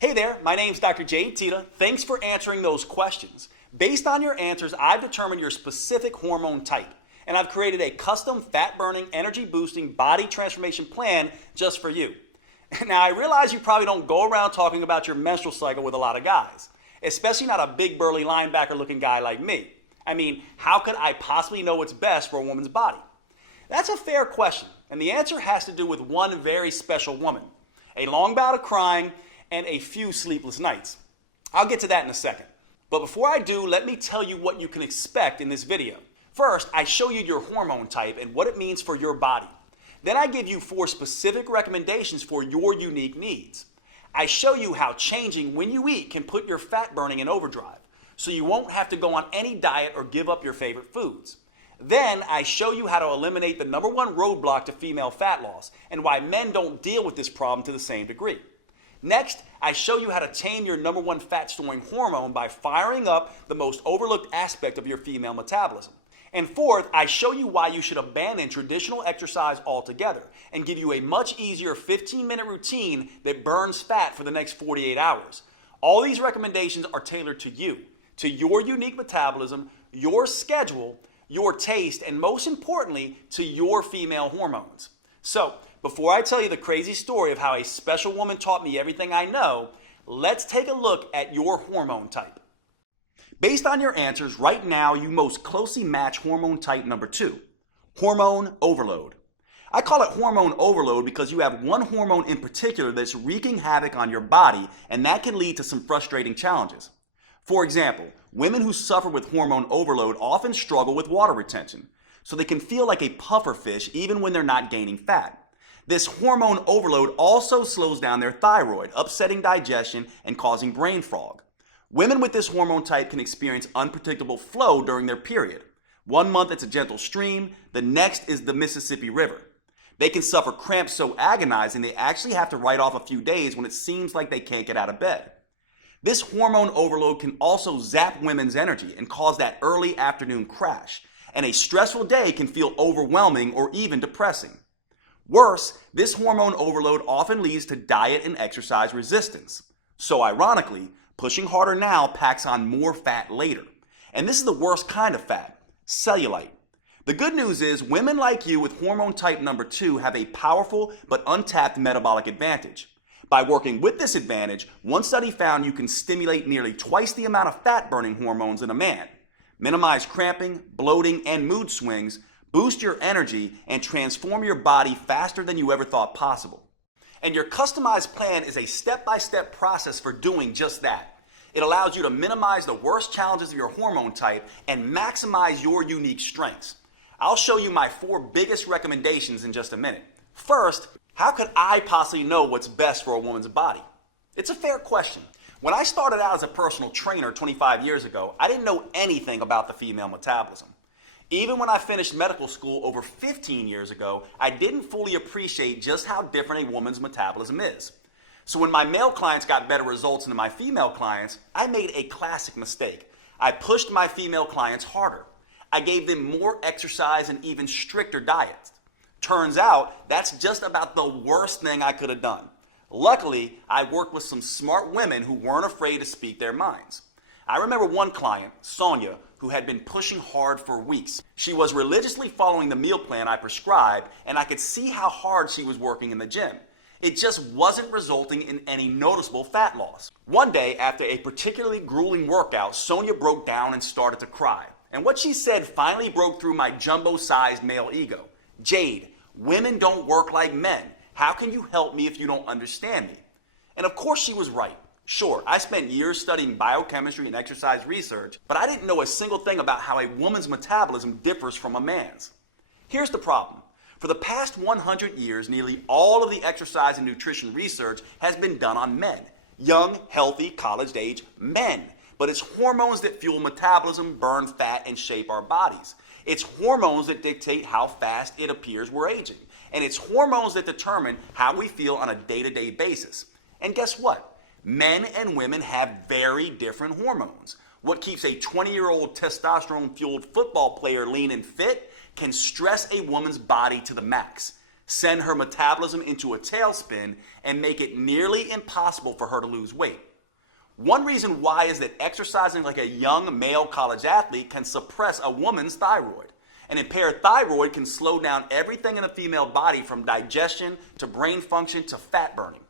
Hey there, my name's Dr. Jay Tita. Thanks for answering those questions. Based on your answers, I've determined your specific hormone type, and I've created a custom fat-burning, energy-boosting body transformation plan just for you. Now, I realize you probably don't go around talking about your menstrual cycle with a lot of guys, especially not a big burly linebacker-looking guy like me. I mean, how could I possibly know what's best for a woman's body? That's a fair question, and the answer has to do with one very special woman, a long bout of crying, and a few sleepless nights. I'll get to that in a second. But before I do, let me tell you what you can expect in this video. First, I show you your hormone type and what it means for your body. Then I give you 4 specific recommendations for your unique needs. I show you how changing when you eat can put your fat burning in overdrive, so you won't have to go on any diet or give up your favorite foods. Then I show you how to eliminate the #1 roadblock to female fat loss and why men don't deal with this problem to the same degree. Next, I show you how to tame your #1 fat-storing hormone by firing up the most overlooked aspect of your female metabolism. And fourth, I show you why you should abandon traditional exercise altogether and give you a much easier 15-minute routine that burns fat for the next 48 hours. All these recommendations are tailored to you, to your unique metabolism, your schedule, your taste, and most importantly, to your female hormones. So, before I tell you the crazy story of how a special woman taught me everything I know, let's take a look at your hormone type. Based on your answers, right now you most closely match hormone type number 2, hormone overload. I call it hormone overload because you have one hormone in particular that's wreaking havoc on your body, and that can lead to some frustrating challenges. For example, women who suffer with hormone overload often struggle with water retention, so they can feel like a puffer fish even when they're not gaining fat. This hormone overload also slows down their thyroid, upsetting digestion and causing brain fog. Women with this hormone type can experience unpredictable flow during their period. 1 month it's a gentle stream, the next is the Mississippi River. They can suffer cramps so agonizing they actually have to write off a few days when it seems like they can't get out of bed. This hormone overload can also zap women's energy and cause that early afternoon crash, and a stressful day can feel overwhelming or even depressing. Worse, this hormone overload often leads to diet and exercise resistance. So ironically, pushing harder now packs on more fat later. And this is the worst kind of fat, cellulite. The good news is women like you with hormone type number 2 have a powerful but untapped metabolic advantage. By working with this advantage, one study found you can stimulate nearly twice the amount of fat-burning hormones in a man, minimize cramping, bloating, and mood swings, boost your energy, and transform your body faster than you ever thought possible. And your customized plan is a step-by-step process for doing just that. It allows you to minimize the worst challenges of your hormone type and maximize your unique strengths. I'll show you my 4 biggest recommendations in just a minute. First, how could I possibly know what's best for a woman's body? It's a fair question. When I started out as a personal trainer 25 years ago, I didn't know anything about the female metabolism. Even when I finished medical school over 15 years ago, I didn't fully appreciate just how different a woman's metabolism is. So when my male clients got better results than my female clients, I made a classic mistake. I pushed my female clients harder. I gave them more exercise and even stricter diets. Turns out, that's just about the worst thing I could have done. Luckily, I worked with some smart women who weren't afraid to speak their minds. I remember one client, Sonia, who had been pushing hard for weeks. She was religiously following the meal plan I prescribed, and I could see how hard she was working in the gym. It just wasn't resulting in any noticeable fat loss. One day, after a particularly grueling workout, Sonia broke down and started to cry. And what she said finally broke through my jumbo-sized male ego. "Jade, women don't work like men. How can you help me if you don't understand me?" And of course she was right. Sure, I spent years studying biochemistry and exercise research, but I didn't know a single thing about how a woman's metabolism differs from a man's. Here's the problem. For the past 100 years, nearly all of the exercise and nutrition research has been done on men. Young, healthy, college-age men. But it's hormones that fuel metabolism, burn fat, and shape our bodies. It's hormones that dictate how fast it appears we're aging. And it's hormones that determine how we feel on a day-to-day basis. And guess what? Men and women have very different hormones. What keeps a 20-year-old testosterone-fueled football player lean and fit can stress a woman's body to the max. send her metabolism into a tailspin, and make it nearly impossible for her to lose weight. One reason why is that exercising like a young male college athlete can suppress a woman's thyroid. An impaired thyroid can slow down everything in the female body from digestion to brain function to fat burning.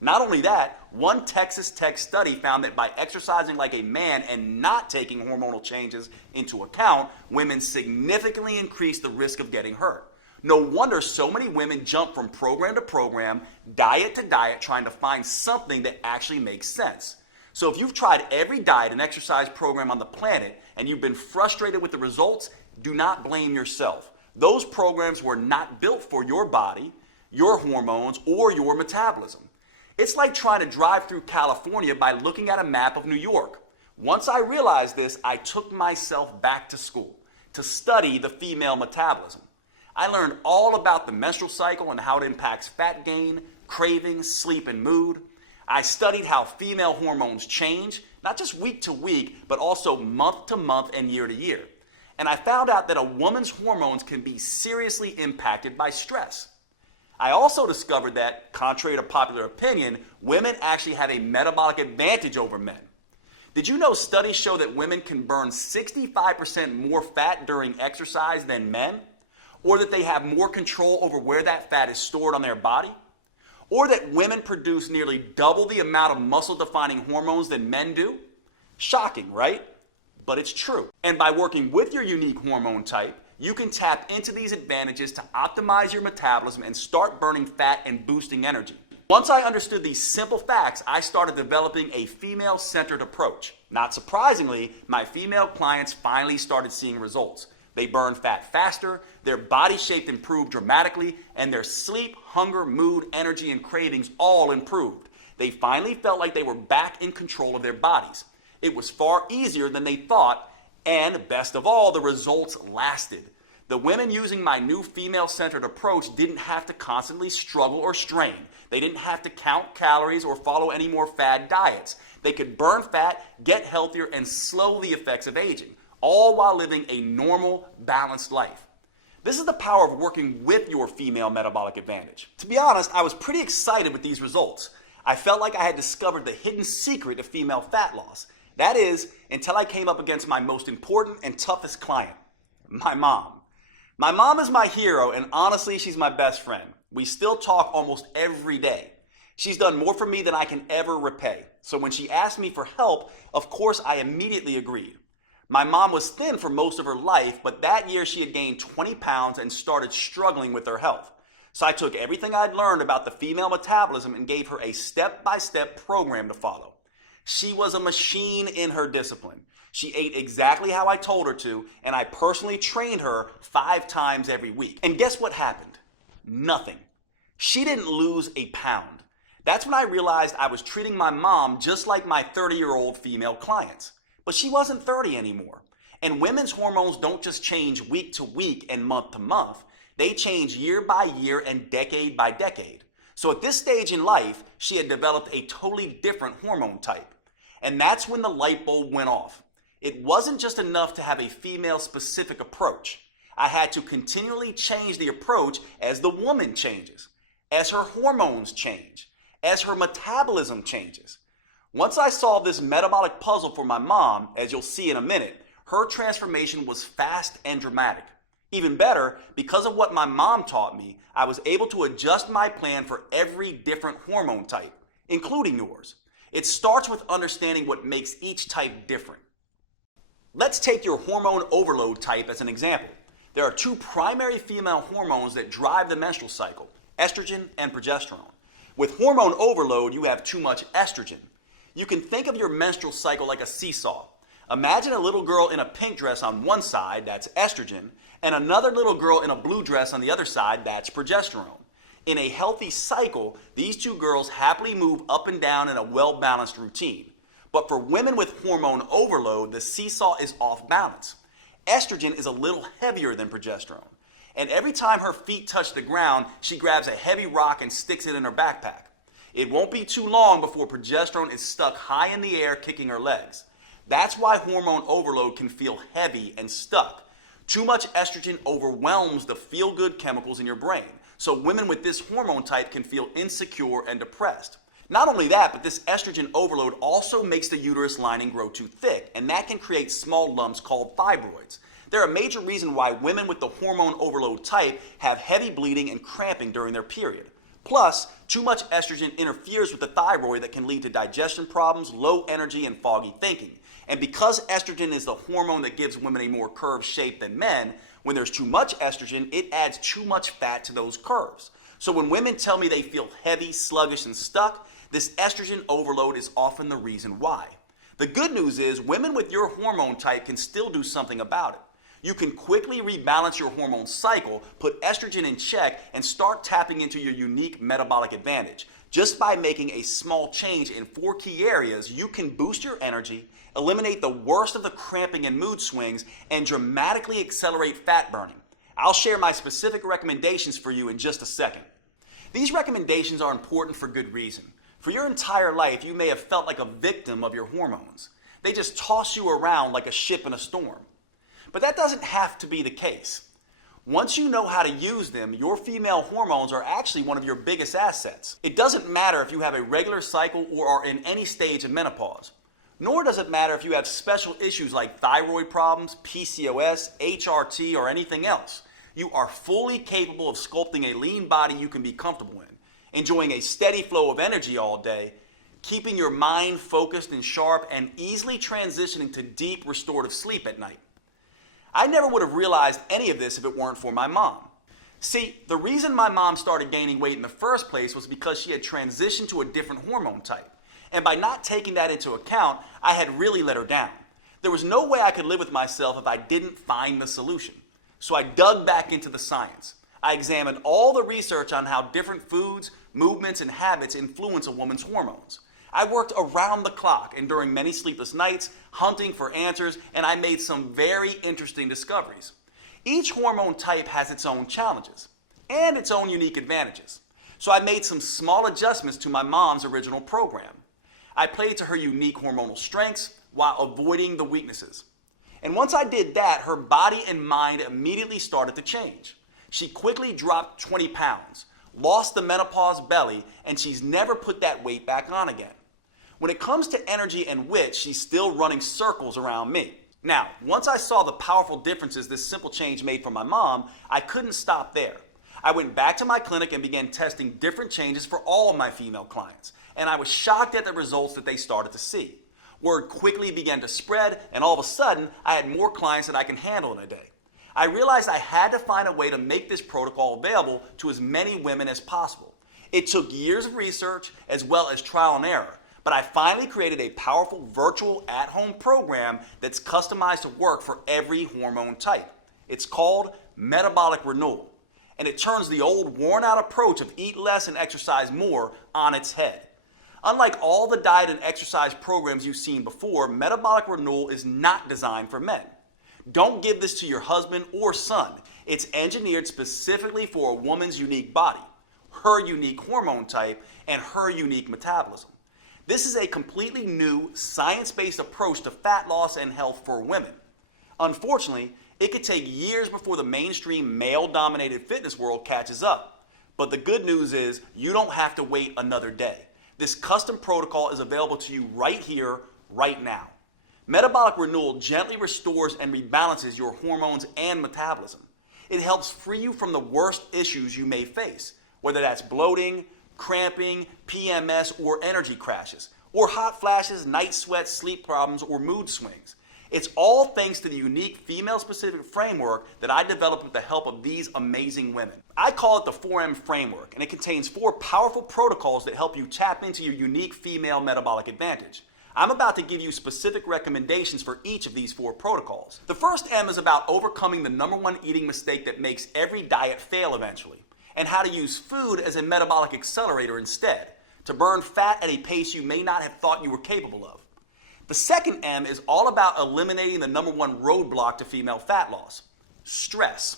Not only that, one Texas Tech study found that by exercising like a man and not taking hormonal changes into account, women significantly increase the risk of getting hurt. No wonder so many women jump from program to program, diet to diet, trying to find something that actually makes sense. So if you've tried every diet and exercise program on the planet and you've been frustrated with the results, do not blame yourself. Those programs were not built for your body, your hormones, or your metabolism. It's like trying to drive through California by looking at a map of New York. Once I realized this, I took myself back to school to study the female metabolism. I learned all about the menstrual cycle and how it impacts fat gain, cravings, sleep, and mood. I studied how female hormones change, not just week to week, but also month to month and year to year. And I found out that a woman's hormones can be seriously impacted by stress. I also discovered that, contrary to popular opinion, women actually have a metabolic advantage over men. Did you know studies show that women can burn 65% more fat during exercise than men? Or that they have more control over where that fat is stored on their body? Or that women produce nearly double the amount of muscle-defining hormones than men do? Shocking, right? But it's true. And by working with your unique hormone type, you can tap into these advantages to optimize your metabolism and start burning fat and boosting energy. Once I understood these simple facts, I started developing a female-centered approach. Not surprisingly, my female clients finally started seeing results. They burned fat faster, their body shape improved dramatically, and their sleep, hunger, mood, energy, and cravings all improved. They finally felt like they were back in control of their bodies. It was far easier than they thought, and best of all, the results lasted. The women using my new female-centered approach didn't have to constantly struggle or strain. They didn't have to count calories or follow any more fad diets. They could burn fat, get healthier, and slow the effects of aging, all while living a normal, balanced life. This is the power of working with your female metabolic advantage. To be honest, I was pretty excited with these results. I felt like I had discovered the hidden secret of female fat loss. That is, until I came up against my most important and toughest client, my mom. My mom is my hero, and honestly, she's my best friend. We still talk almost every day. She's done more for me than I can ever repay. So when she asked me for help, of course, I immediately agreed. My mom was thin for most of her life, but that year she had gained 20 pounds and started struggling with her health. So I took everything I'd learned about the female metabolism and gave her a step-by-step program to follow. She was a machine in her discipline. She ate exactly how I told her to, and I personally trained her 5 times every week. And guess what happened? Nothing. She didn't lose a pound. That's when I realized I was treating my mom just like my 30-year-old female clients. But she wasn't 30 anymore. And women's hormones don't just change week to week and month to month. They change year by year and decade by decade. So at this stage in life, she had developed a totally different hormone type. And that's when the light bulb went off. It wasn't just enough to have a female-specific approach. I had to continually change the approach as the woman changes, as her hormones change, as her metabolism changes. Once I solved this metabolic puzzle for my mom, as you'll see in a minute, her transformation was fast and dramatic. Even better, because of what my mom taught me, I was able to adjust my plan for every different hormone type, including yours. It starts with understanding what makes each type different. Let's take your hormone overload type as an example. There are 2 primary female hormones that drive the menstrual cycle, estrogen and progesterone. With hormone overload, you have too much estrogen. You can think of your menstrual cycle like a seesaw. Imagine a little girl in a pink dress on one side, that's estrogen, and another little girl in a blue dress on the other side, that's progesterone. In a healthy cycle, these 2 girls happily move up and down in a well-balanced routine. But for women with hormone overload, the seesaw is off balance. Estrogen is a little heavier than progesterone. And every time her feet touch the ground, she grabs a heavy rock and sticks it in her backpack. It won't be too long before progesterone is stuck high in the air kicking her legs. That's why hormone overload can feel heavy and stuck. Too much estrogen overwhelms the feel-good chemicals in your brain. So women with this hormone type can feel insecure and depressed. Not only that, but this estrogen overload also makes the uterus lining grow too thick, and that can create small lumps called fibroids. They're a major reason why women with the hormone overload type have heavy bleeding and cramping during their period. Plus, too much estrogen interferes with the thyroid that can lead to digestion problems, low energy, and foggy thinking. And because estrogen is the hormone that gives women a more curved shape than men, when there's too much estrogen, it adds too much fat to those curves. So when women tell me they feel heavy, sluggish, and stuck, this estrogen overload is often the reason why. The good news is women with your hormone type can still do something about it. You can quickly rebalance your hormone cycle, put estrogen in check, and start tapping into your unique metabolic advantage. Just by making a small change in 4 key areas, you can boost your energy, eliminate the worst of the cramping and mood swings, and dramatically accelerate fat burning. I'll share my specific recommendations for you in just a second. These recommendations are important for good reason. For your entire life, you may have felt like a victim of your hormones. They just toss you around like a ship in a storm. But that doesn't have to be the case. Once you know how to use them, your female hormones are actually one of your biggest assets. It doesn't matter if you have a regular cycle or are in any stage of menopause. Nor does it matter if you have special issues like thyroid problems, PCOS, HRT, or anything else. You are fully capable of sculpting a lean body you can be comfortable in, enjoying a steady flow of energy all day, keeping your mind focused and sharp, and easily transitioning to deep restorative sleep at night. I never would have realized any of this if it weren't for my mom. See, the reason my mom started gaining weight in the first place was because she had transitioned to a different hormone type. And by not taking that into account, I had really let her down. There was no way I could live with myself if I didn't find the solution. So I dug back into the science. I examined all the research on how different foods, movements, and habits influence a woman's hormones. I worked around the clock and during many sleepless nights, hunting for answers, and I made some very interesting discoveries. Each hormone type has its own challenges and its own unique advantages. So I made some small adjustments to my mom's original program. I played to her unique hormonal strengths while avoiding the weaknesses. And once I did that, her body and mind immediately started to change. She quickly dropped 20 pounds, lost the menopause belly, and she's never put that weight back on again. When it comes to energy and wit, she's still running circles around me. Now, once I saw the powerful differences this simple change made for my mom, I couldn't stop there. I went back to my clinic and began testing different changes for all of my female clients, and I was shocked at the results that they started to see. Word quickly began to spread, and all of a sudden, I had more clients than I can handle in a day. I realized I had to find a way to make this protocol available to as many women as possible. It took years of research as well as trial and error, but I finally created a powerful virtual at-home program that's customized to work for every hormone type. It's called Metabolic Renewal, and it turns the old worn-out approach of eat less and exercise more on its head. Unlike all the diet and exercise programs you've seen before, Metabolic Renewal is not designed for men. Don't give this to your husband or son. It's engineered specifically for a woman's unique body, her unique hormone type, and her unique metabolism. This is a completely new, science-based approach to fat loss and health for women. Unfortunately, it could take years before the mainstream male-dominated fitness world catches up. But the good news is you don't have to wait another day. This custom protocol is available to you right here, right now. Metabolic Renewal gently restores and rebalances your hormones and metabolism. It helps free you from the worst issues you may face, whether that's bloating, cramping, PMS, or energy crashes, or hot flashes, night sweats, sleep problems, or mood swings. It's all thanks to the unique female-specific framework that I developed with the help of these amazing women. I call it the 4M framework, and it contains 4 powerful protocols that help you tap into your unique female metabolic advantage. I'm about to give you specific recommendations for each of these 4 protocols. The first M is about overcoming the #1 eating mistake that makes every diet fail eventually, and how to use food as a metabolic accelerator instead, to burn fat at a pace you may not have thought you were capable of. The second M is all about eliminating the #1 roadblock to female fat loss: stress.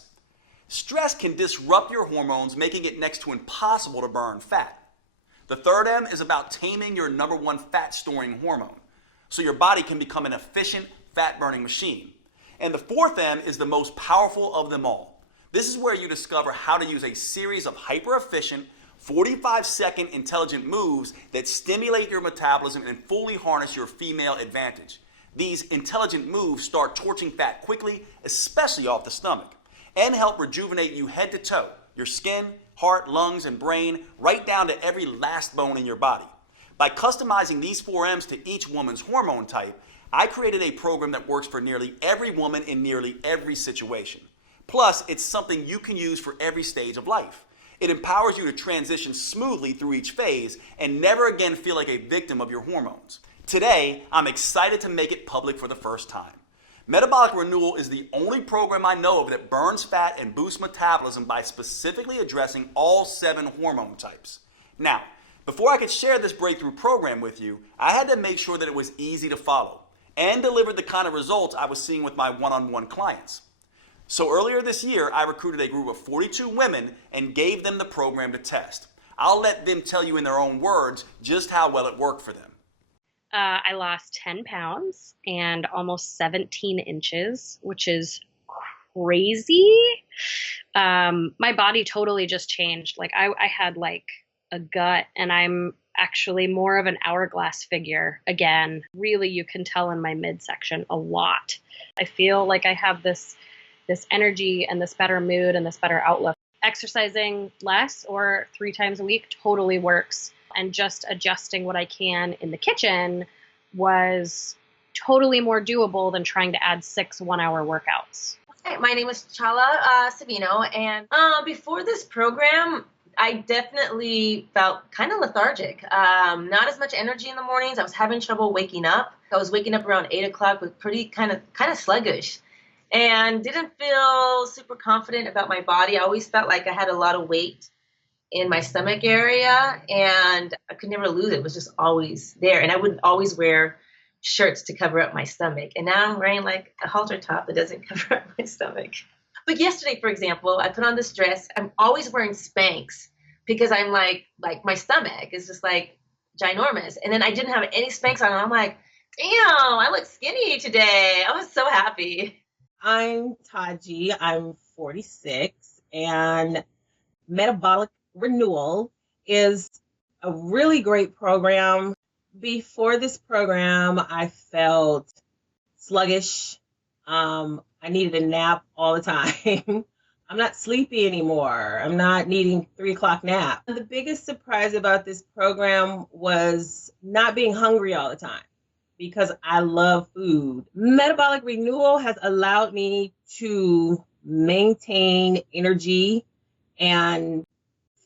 Stress can disrupt your hormones, making it next to impossible to burn fat. The third M is about taming your #1 fat-storing hormone, so your body can become an efficient fat-burning machine. And the fourth M is the most powerful of them all: This is where you discover how to use a series of hyper-efficient, 45-second intelligent moves that stimulate your metabolism and fully harness your female advantage. These intelligent moves start torching fat quickly, especially off the stomach, and help rejuvenate you head to toe, your skin, heart, lungs, and brain, right down to every last bone in your body. By customizing these 4Ms to each woman's hormone type, I created a program that works for nearly every woman in nearly every situation. Plus, it's something you can use for every stage of life. It empowers you to transition smoothly through each phase and never again feel like a victim of your hormones. Today, I'm excited to make it public for the first time. Metabolic Renewal is the only program I know of that burns fat and boosts metabolism by specifically addressing all 7 hormone types. Now, before I could share this breakthrough program with you, I had to make sure that it was easy to follow and delivered the kind of results I was seeing with my one-on-one clients. So earlier this year, I recruited a group of 42 women and gave them the program to test. I'll let them tell you in their own words just how well it worked for them. I lost 10 pounds and almost 17 inches, which is crazy. My body totally just changed. Like I had like a gut, and I'm actually more of an hourglass figure again. Really, you can tell in my midsection a lot. I feel like I have this energy and this better mood and this better outlook. Exercising less or 3 times a week totally works. And just adjusting what I can in the kitchen was totally more doable than trying to add 6 one-hour workouts. Hi, my name is Chala Savino, and before this program, I definitely felt kind of lethargic. Not as much energy in the mornings. I was having trouble waking up. I was waking up around 8 o'clock with pretty kind of sluggish, and didn't feel super confident about my body. I always felt like I had a lot of weight in my stomach area, and I could never lose it. It was just always there. And I would always wear shirts to cover up my stomach. And now I'm wearing like a halter top that doesn't cover up my stomach. But yesterday, for example, I put on this dress. I'm always wearing Spanx because I'm like my stomach is just like ginormous. And then I didn't have any Spanx on. And I'm like, damn, I look skinny today. I was so happy. I'm Taji. I'm 46, and Metabolic Renewal is a really great program. Before this program, I felt sluggish. I needed a nap all the time. I'm not sleepy anymore. I'm not needing 3 o'clock nap. The biggest surprise about this program was not being hungry all the time, because I love food. Metabolic Renewal has allowed me to maintain energy and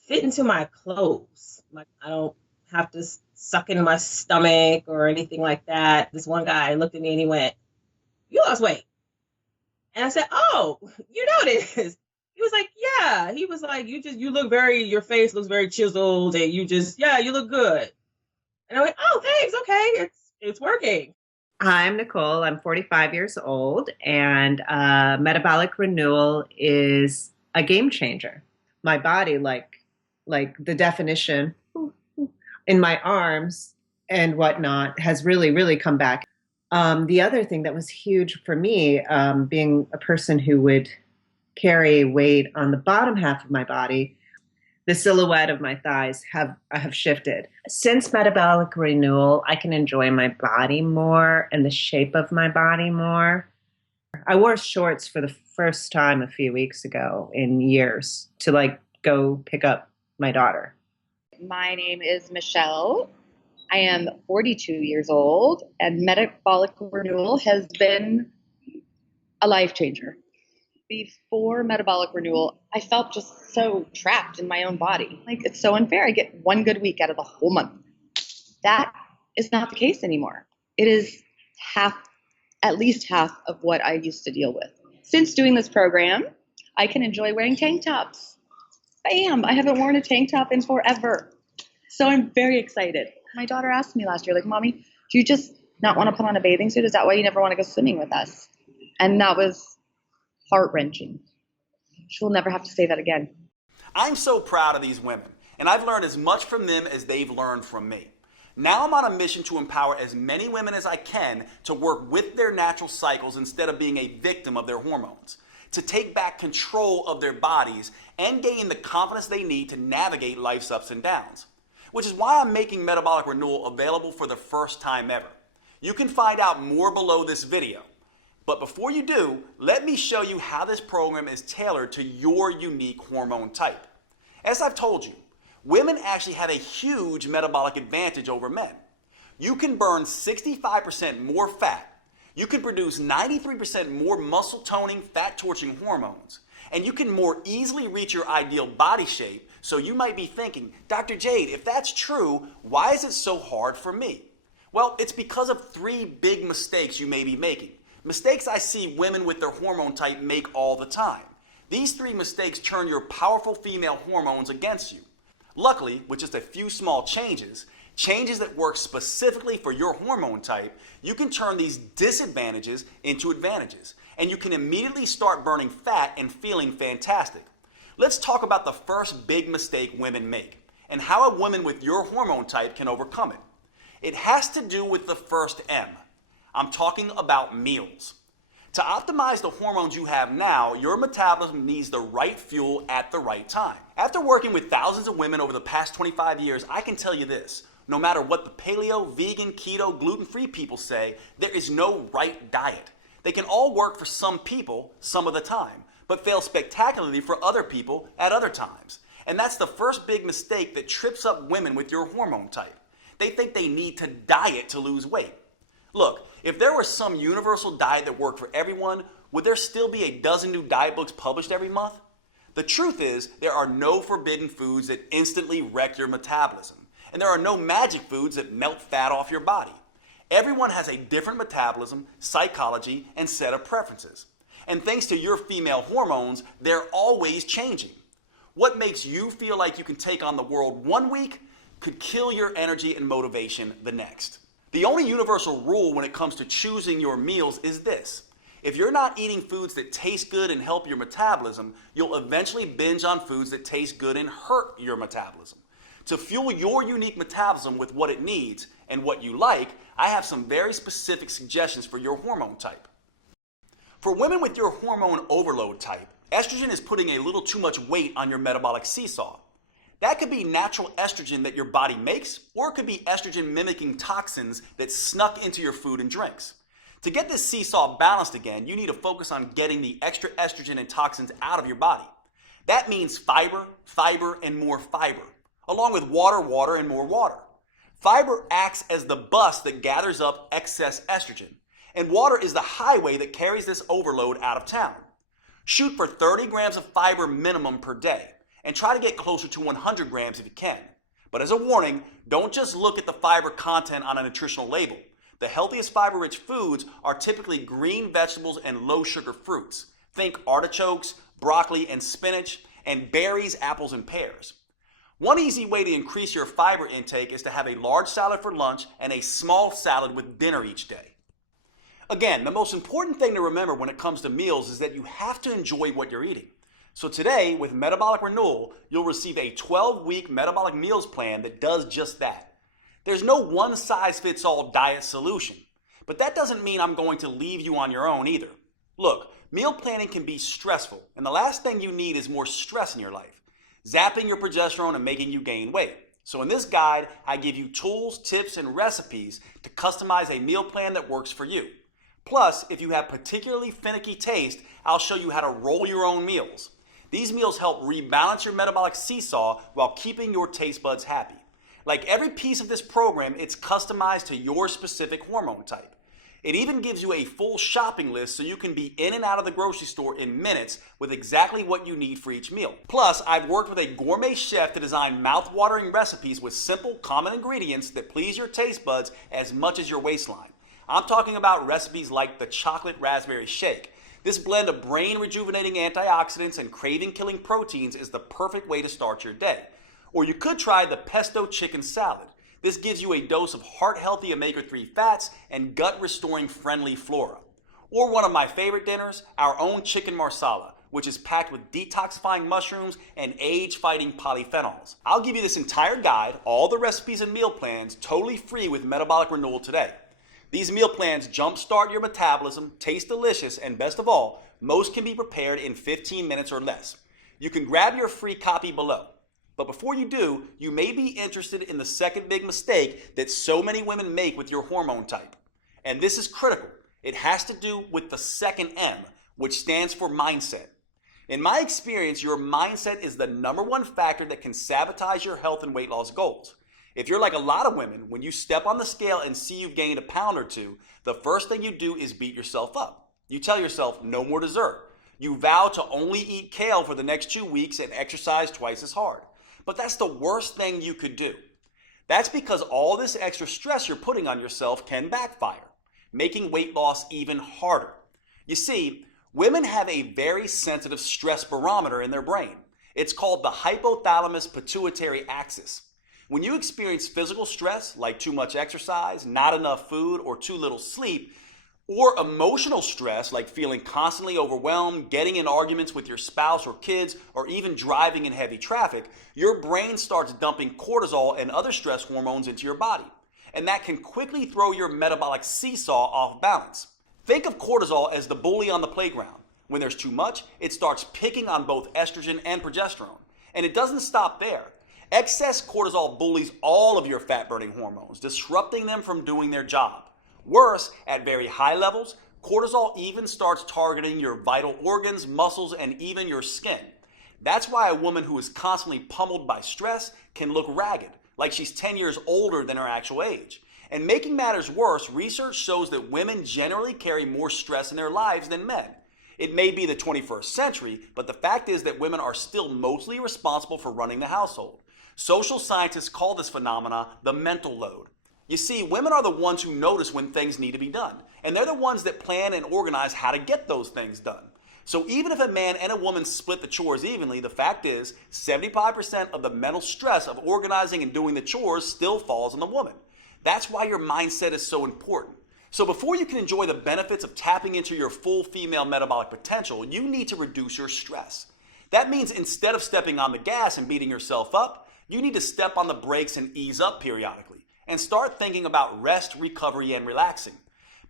fit into my clothes. Like I don't have to suck into my stomach or anything like that. This one guy looked at me and he went, "You lost weight." And I said, "Oh, you noticed?" He was like, "Yeah." He was like, you look your face looks very chiseled, and you look good." And I went, "Oh, thanks. Okay. It's working." Hi, I'm Nicole. I'm 45 years old, and Metabolic Renewal is a game changer. My body, like the definition in my arms and whatnot, has really, really come back. The other thing that was huge for me, being a person who would carry weight on the bottom half of my body, the silhouette of my thighs have shifted. Since Metabolic Renewal, I can enjoy my body more and the shape of my body more. I wore shorts for the first time a few weeks ago in years to go pick up my daughter. My name is Michelle. I am 42 years old, and Metabolic Renewal has been a life changer. Before Metabolic Renewal, I felt just so trapped in my own body. Like, it's so unfair. I get one good week out of the whole month. That is not the case anymore. It is at least half of what I used to deal with. Since doing this program, I can enjoy wearing tank tops. Bam! I haven't worn a tank top in forever. So I'm very excited. My daughter asked me last year, like, "Mommy, do you just not want to put on a bathing suit? Is that why you never want to go swimming with us?" And that was heart-wrenching. She'll never have to say that again. I'm so proud of these women, and I've learned as much from them as they've learned from me. Now I'm on a mission to empower as many women as I can to work with their natural cycles instead of being a victim of their hormones. to take back control of their bodies and gain the confidence they need to navigate life's ups and downs. Which is why I'm making Metabolic Renewal available for the first time ever. You can find out more below this video. But before you do, let me show you how this program is tailored to your unique hormone type. As I've told you, women actually have a huge metabolic advantage over men. You can burn 65% more fat. You can produce 93% more muscle toning, fat torching hormones. And you can more easily reach your ideal body shape. So you might be thinking, Dr. Jade, if that's true, why is it so hard for me? Well, it's because of 3 big mistakes you may be making. Mistakes I see women with their hormone type make all the time. These 3 mistakes turn your powerful female hormones against you. Luckily, with just a few small changes that work specifically for your hormone type, you can turn these disadvantages into advantages, and you can immediately start burning fat and feeling fantastic. Let's talk about the first big mistake women make, and how a woman with your hormone type can overcome it. It has to do with the first M. I'm talking about meals. To optimize the hormones you have now, your metabolism needs the right fuel at the right time. After working with thousands of women over the past 25 years, I can tell you this. No matter what the paleo, vegan, keto, gluten-free people say, there is no right diet. They can all work for some people some of the time, but fail spectacularly for other people at other times. And that's the first big mistake that trips up women with your hormone type. They think they need to diet to lose weight. Look, if there was some universal diet that worked for everyone, would there still be a dozen new diet books published every month? The truth is, there are no forbidden foods that instantly wreck your metabolism, and there are no magic foods that melt fat off your body. Everyone has a different metabolism, psychology, and set of preferences. And thanks to your female hormones, they're always changing. What makes you feel like you can take on the world one week could kill your energy and motivation the next. The only universal rule when it comes to choosing your meals is this. If you're not eating foods that taste good and help your metabolism, you'll eventually binge on foods that taste good and hurt your metabolism. To fuel your unique metabolism with what it needs and what you like, I have some very specific suggestions for your hormone type. For women with your hormone overload type, estrogen is putting a little too much weight on your metabolic seesaw. That could be natural estrogen that your body makes, or it could be estrogen mimicking toxins that snuck into your food and drinks. To get this seesaw balanced again, you need to focus on getting the extra estrogen and toxins out of your body. That means fiber, and more fiber, along with water, and more water. Fiber acts as the bus that gathers up excess estrogen, and water is the highway that carries this overload out of town. Shoot for 30 grams of fiber minimum per day, and try to get closer to 100 grams if you can. But as a warning, don't just look at the fiber content on a nutritional label. The healthiest fiber-rich foods are typically green vegetables and low-sugar fruits. Think artichokes, broccoli, and spinach, and berries, apples, and pears. One easy way to increase your fiber intake is to have a large salad for lunch and a small salad with dinner each day. Again, the most important thing to remember when it comes to meals is that you have to enjoy what you're eating. So today, with Metabolic Renewal, you'll receive a 12-week metabolic meals plan that does just that. There's no one-size-fits-all diet solution, but that doesn't mean I'm going to leave you on your own either. Look, meal planning can be stressful, and the last thing you need is more stress in your life, zapping your progesterone and making you gain weight. So in this guide, I give you tools, tips, and recipes to customize a meal plan that works for you. Plus, if you have particularly finicky taste, I'll show you how to roll your own meals. These meals help rebalance your metabolic seesaw while keeping your taste buds happy. Like every piece of this program, it's customized to your specific hormone type. It even gives you a full shopping list so you can be in and out of the grocery store in minutes with exactly what you need for each meal. Plus, I've worked with a gourmet chef to design mouth-watering recipes with simple, common ingredients that please your taste buds as much as your waistline. I'm talking about recipes like the chocolate raspberry shake. This blend of brain-rejuvenating antioxidants and craving-killing proteins is the perfect way to start your day. Or you could try the pesto chicken salad. This gives you a dose of heart-healthy omega-3 fats and gut-restoring friendly flora. Or one of my favorite dinners, our own chicken marsala, which is packed with detoxifying mushrooms and age-fighting polyphenols. I'll give you this entire guide, all the recipes and meal plans, totally free with Metabolic Renewal today. These meal plans jumpstart your metabolism, taste delicious, and best of all, most can be prepared in 15 minutes or less. You can grab your free copy below. But before you do, you may be interested in the second big mistake that so many women make with your hormone type. And this is critical. It has to do with the second M, which stands for mindset. In my experience, your mindset is the number one factor that can sabotage your health and weight loss goals. If you're like a lot of women, when you step on the scale and see you've gained a pound or two, the first thing you do is beat yourself up. You tell yourself no more dessert. You vow to only eat kale for the next 2 weeks and exercise twice as hard. But that's the worst thing you could do. That's because all this extra stress you're putting on yourself can backfire, making weight loss even harder. You see, women have a very sensitive stress barometer in their brain. It's called the hypothalamus pituitary axis. When you experience physical stress, like too much exercise, not enough food, or too little sleep, or emotional stress, like feeling constantly overwhelmed, getting in arguments with your spouse or kids, or even driving in heavy traffic, your brain starts dumping cortisol and other stress hormones into your body. And that can quickly throw your metabolic seesaw off balance. Think of cortisol as the bully on the playground. When there's too much, it starts picking on both estrogen and progesterone. And it doesn't stop there. Excess cortisol bullies all of your fat-burning hormones, disrupting them from doing their job. Worse, at very high levels, cortisol even starts targeting your vital organs, muscles, and even your skin. That's why a woman who is constantly pummeled by stress can look ragged, like she's 10 years older than her actual age. And making matters worse, research shows that women generally carry more stress in their lives than men. It may be the 21st century, but the fact is that women are still mostly responsible for running the household. Social scientists call this phenomena the mental load. You see, women are the ones who notice when things need to be done, and they're the ones that plan and organize how to get those things done. So even if a man and a woman split the chores evenly, the fact is 75% of the mental stress of organizing and doing the chores still falls on the woman. That's why your mindset is so important. So before you can enjoy the benefits of tapping into your full female metabolic potential, you need to reduce your stress. That means instead of stepping on the gas and beating yourself up, you need to step on the brakes and ease up periodically and start thinking about rest, recovery, and relaxing.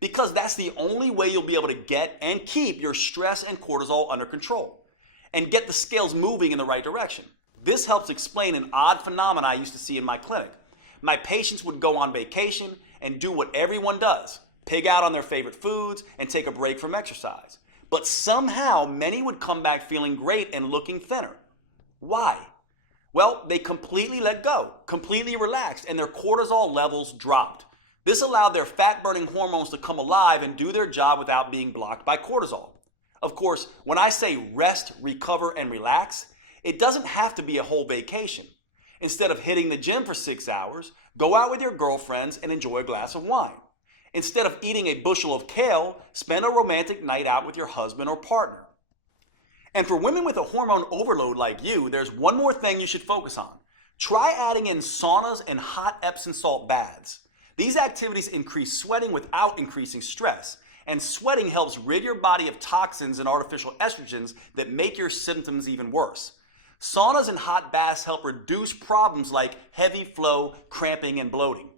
Because that's the only way you'll be able to get and keep your stress and cortisol under control and get the scales moving in the right direction. This helps explain an odd phenomenon I used to see in my clinic. My patients would go on vacation and do what everyone does, pig out on their favorite foods and take a break from exercise. But somehow many would come back feeling great and looking thinner. Why? Well, they completely let go, completely relaxed, and their cortisol levels dropped. This allowed their fat-burning hormones to come alive and do their job without being blocked by cortisol. Of course, when I say rest, recover, and relax, it doesn't have to be a whole vacation. Instead of hitting the gym for 6 hours, go out with your girlfriends and enjoy a glass of wine. Instead of eating a bushel of kale, spend a romantic night out with your husband or partner. And for women with a hormone overload like you, there's one more thing you should focus on. Try adding in saunas and hot Epsom salt baths. These activities increase sweating without increasing stress, and sweating helps rid your body of toxins and artificial estrogens that make your symptoms even worse. Saunas and hot baths help reduce problems like heavy flow, cramping, and bloating.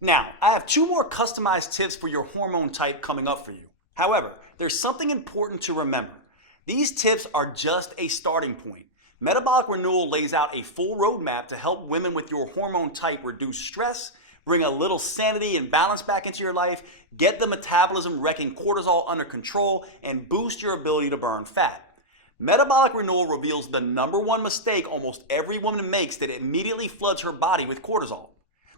Now, I have 2 more customized tips for your hormone type coming up for you. However, there's something important to remember. These tips are just a starting point. Metabolic Renewal lays out a full roadmap to help women with your hormone type reduce stress, bring a little sanity and balance back into your life, get the metabolism wrecking cortisol under control, and boost your ability to burn fat. Metabolic Renewal reveals the #1 mistake almost every woman makes that immediately floods her body with cortisol.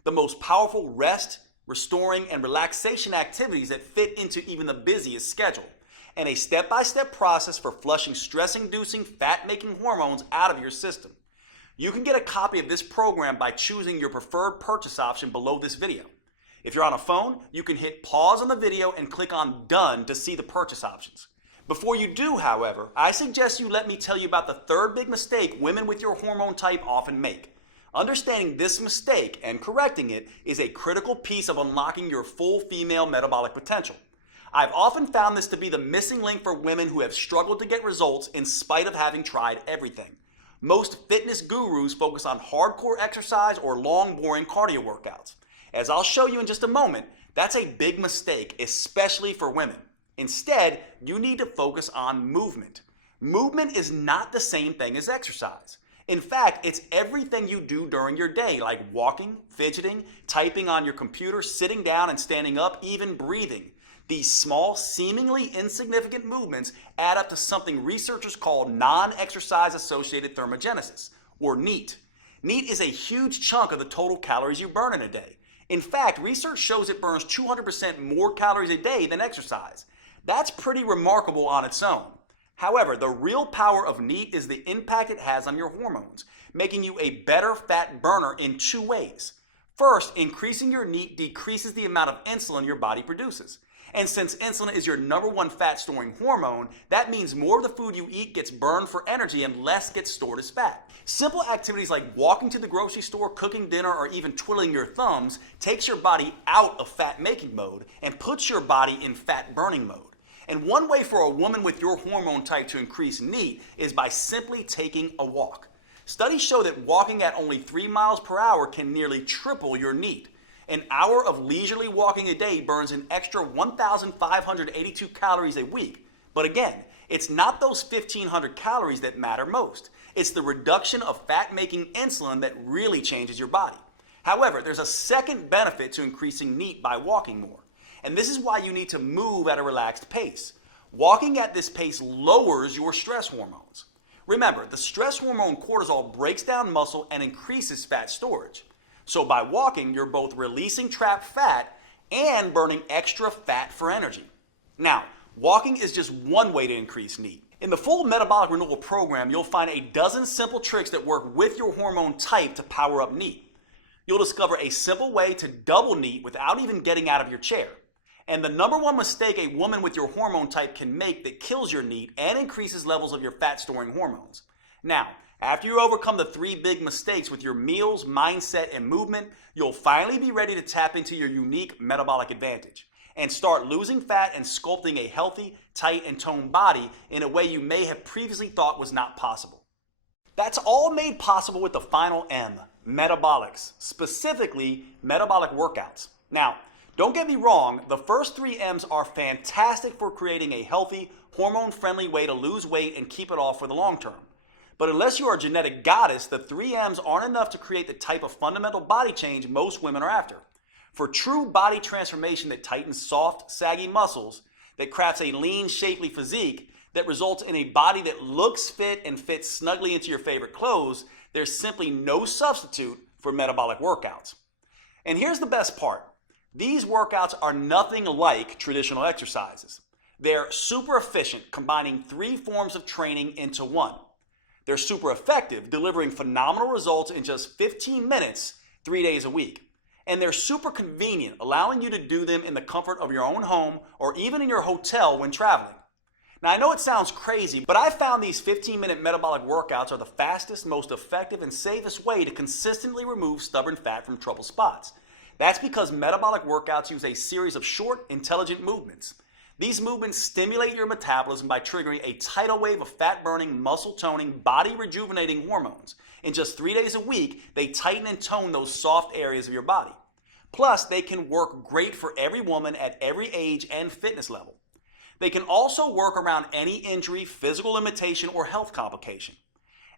The most powerful rest, restoring, and relaxation activities that fit into even the busiest schedule, and a step-by-step process for flushing stress-inducing, fat-making hormones out of your system. You can get a copy of this program by choosing your preferred purchase option below this video. If you're on a phone, you can hit pause on the video and click on Done to see the purchase options. Before you do, however, I suggest you let me tell you about the 3rd big mistake women with your hormone type often make. Understanding this mistake and correcting it is a critical piece of unlocking your full female metabolic potential. I've often found this to be the missing link for women who have struggled to get results in spite of having tried everything. Most fitness gurus focus on hardcore exercise or long, boring cardio workouts. As I'll show you in just a moment, That's a big mistake, especially for women. Instead, you need to focus on movement. Movement is not the same thing as exercise. In fact, it's everything you do during your day, like walking, fidgeting, typing on your computer, sitting down and standing up, even breathing. These small, seemingly insignificant movements add up to something researchers call non-exercise associated thermogenesis, or NEAT. NEAT is a huge chunk of the total calories you burn in a day. In fact, research shows it burns 200% more calories a day than exercise. That's pretty remarkable on its own. However, the real power of NEAT is the impact it has on your hormones, making you a better fat burner in two ways. First, increasing your NEAT decreases the amount of insulin your body produces. And since insulin is your #1 fat-storing hormone, that means more of the food you eat gets burned for energy and less gets stored as fat. Simple activities like walking to the grocery store, cooking dinner, or even twiddling your thumbs takes your body out of fat-making mode and puts your body in fat-burning mode. And one way for a woman with your hormone type to increase NEAT is by simply taking a walk. Studies show that walking at only 3 miles per hour can nearly triple your NEAT. An hour of leisurely walking a day burns an extra 1,582 calories a week. But again, it's not those 1,500 calories that matter most. It's the reduction of fat-making insulin that really changes your body. However, there's a second benefit to increasing NEAT by walking more. And this is why you need to move at a relaxed pace. Walking at this pace lowers your stress hormones. Remember, the stress hormone cortisol breaks down muscle and increases fat storage. So by walking, you're both releasing trapped fat and burning extra fat for energy. Now, walking is just one way to increase NEAT. In the full Metabolic Renewal program, you'll find a dozen simple tricks that work with your hormone type to power up NEAT. You'll discover a simple way to double NEAT without even getting out of your chair. And the #1 mistake a woman with your hormone type can make that kills your NEAT and increases levels of your fat-storing hormones. Now, after you overcome the 3 big mistakes with your meals, mindset, and movement, you'll finally be ready to tap into your unique metabolic advantage and start losing fat and sculpting a healthy, tight, and toned body in a way you may have previously thought was not possible. That's all made possible with the final M, metabolics, specifically metabolic workouts. Now, don't get me wrong, the first 3 M's are fantastic for creating a healthy, hormone-friendly way to lose weight and keep it off for the long term. But unless you are a genetic goddess, the 3 M's aren't enough to create the type of fundamental body change most women are after. For true body transformation that tightens soft, saggy muscles, that crafts a lean, shapely physique, that results in a body that looks fit and fits snugly into your favorite clothes, there's simply no substitute for metabolic workouts. And here's the best part. These workouts are nothing like traditional exercises. They're super efficient, combining 3 forms of training into one. They're super effective, delivering phenomenal results in just 15 minutes, 3 days a week. And they're super convenient, allowing you to do them in the comfort of your own home or even in your hotel when traveling. Now, I know it sounds crazy, but I found these 15-minute metabolic workouts are the fastest, most effective, and safest way to consistently remove stubborn fat from trouble spots. That's because metabolic workouts use a series of short, intelligent movements. These movements stimulate your metabolism by triggering a tidal wave of fat-burning, muscle-toning, body-rejuvenating hormones. In just 3 days a week, they tighten and tone those soft areas of your body. Plus, they can work great for every woman at every age and fitness level. They can also work around any injury, physical limitation, or health complication.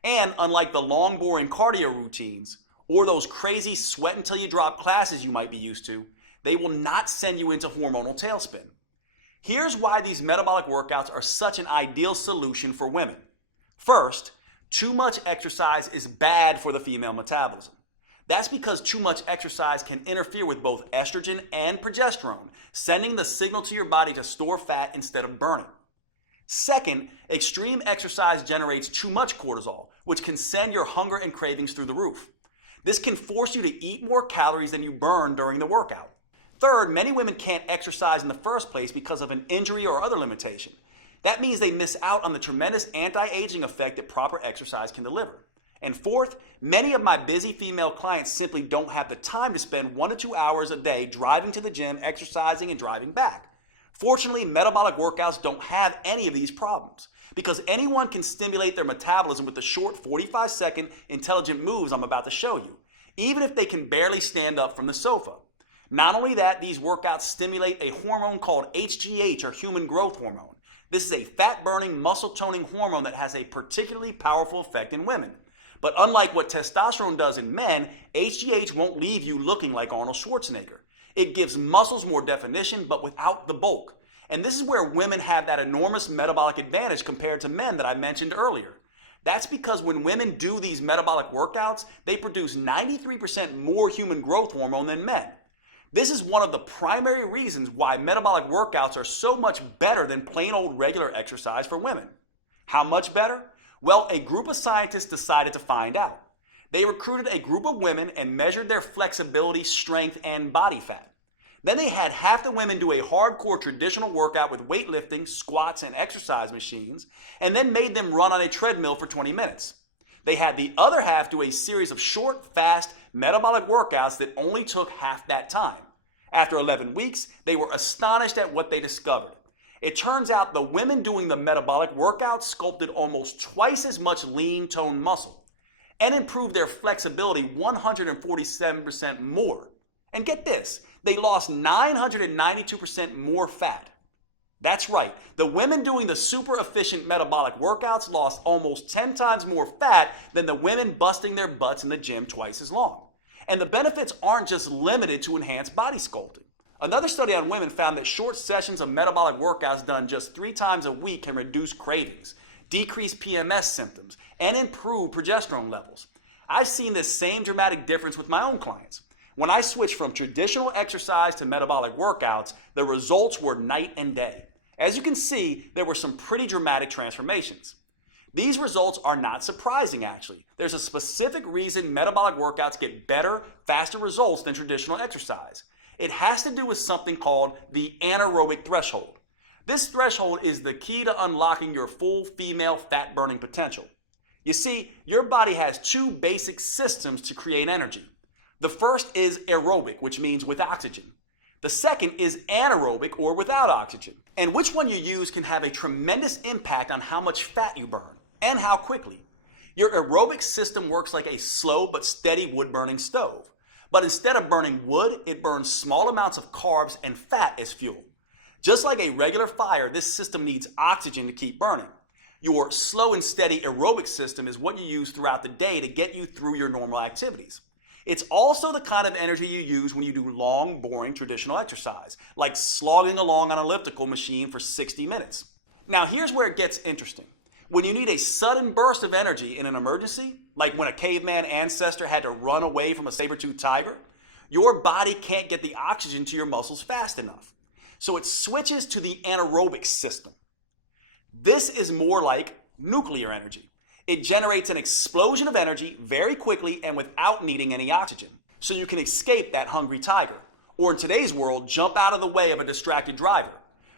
And unlike the long, boring cardio routines, or those crazy sweat until you drop classes you might be used to, they will not send you into hormonal tailspin. Here's why these metabolic workouts are such an ideal solution for women. First, too much exercise is bad for the female metabolism. That's because too much exercise can interfere with both estrogen and progesterone, sending the signal to your body to store fat instead of burn it. Second, extreme exercise generates too much cortisol, which can send your hunger and cravings through the roof. This can force you to eat more calories than you burn during the workout. Third, many women can't exercise in the first place because of an injury or other limitation. That means they miss out on the tremendous anti-aging effect that proper exercise can deliver. And fourth, many of my busy female clients simply don't have the time to spend 1 to 2 hours a day driving to the gym, exercising, and driving back. Fortunately, metabolic workouts don't have any of these problems because anyone can stimulate their metabolism with the short 45-second intelligent moves I'm about to show you, even if they can barely stand up from the sofa. Not only that, these workouts stimulate a hormone called HGH, or human growth hormone. This is a fat-burning, muscle-toning hormone that has a particularly powerful effect in women. But unlike what testosterone does in men, HGH won't leave you looking like Arnold Schwarzenegger. It gives muscles more definition, but without the bulk. And this is where women have that enormous metabolic advantage compared to men that I mentioned earlier. That's because when women do these metabolic workouts, they produce 93% more human growth hormone than men. This is one of the primary reasons why metabolic workouts are so much better than plain old regular exercise for women. How much better? Well, a group of scientists decided to find out. They recruited a group of women and measured their flexibility, strength, and body fat. Then they had half the women do a hardcore traditional workout with weightlifting, squats, and exercise machines, and then made them run on a treadmill for 20 minutes. They had the other half do a series of short, fast, metabolic workouts that only took half that time. After 11 weeks, they were astonished at what they discovered. It turns out the women doing the metabolic workouts sculpted almost twice as much lean toned muscle and improved their flexibility 147% more. And get this, they lost 992% more fat. That's right, the women doing the super efficient metabolic workouts lost almost 10 times more fat than the women busting their butts in the gym twice as long. And the benefits aren't just limited to enhanced body sculpting. Another study on women found that short sessions of metabolic workouts done just 3 times a week can reduce cravings, decrease PMS symptoms, and improve progesterone levels. I've seen this same dramatic difference with my own clients. When I switched from traditional exercise to metabolic workouts, the results were night and day. As you can see, there were some pretty dramatic transformations. These results are not surprising, actually. There's a specific reason metabolic workouts get better, faster results than traditional exercise. It has to do with something called the anaerobic threshold. This threshold is the key to unlocking your full female fat-burning potential. You see, your body has 2 basic systems to create energy. The first is aerobic, which means with oxygen. The second is anaerobic, or without oxygen. And which one you use can have a tremendous impact on how much fat you burn, and how quickly. Your aerobic system works like a slow but steady wood-burning stove. But instead of burning wood, it burns small amounts of carbs and fat as fuel. Just like a regular fire, this system needs oxygen to keep burning. Your slow and steady aerobic system is what you use throughout the day to get you through your normal activities. It's also the kind of energy you use when you do long, boring traditional exercise, like slogging along on an elliptical machine for 60 minutes. Now here's where it gets interesting. When you need a sudden burst of energy in an emergency, like when a caveman ancestor had to run away from a saber-toothed tiger, your body can't get the oxygen to your muscles fast enough. So it switches to the anaerobic system. This is more like nuclear energy. It generates an explosion of energy very quickly and without needing any oxygen. So you can escape that hungry tiger, or in today's world, jump out of the way of a distracted driver.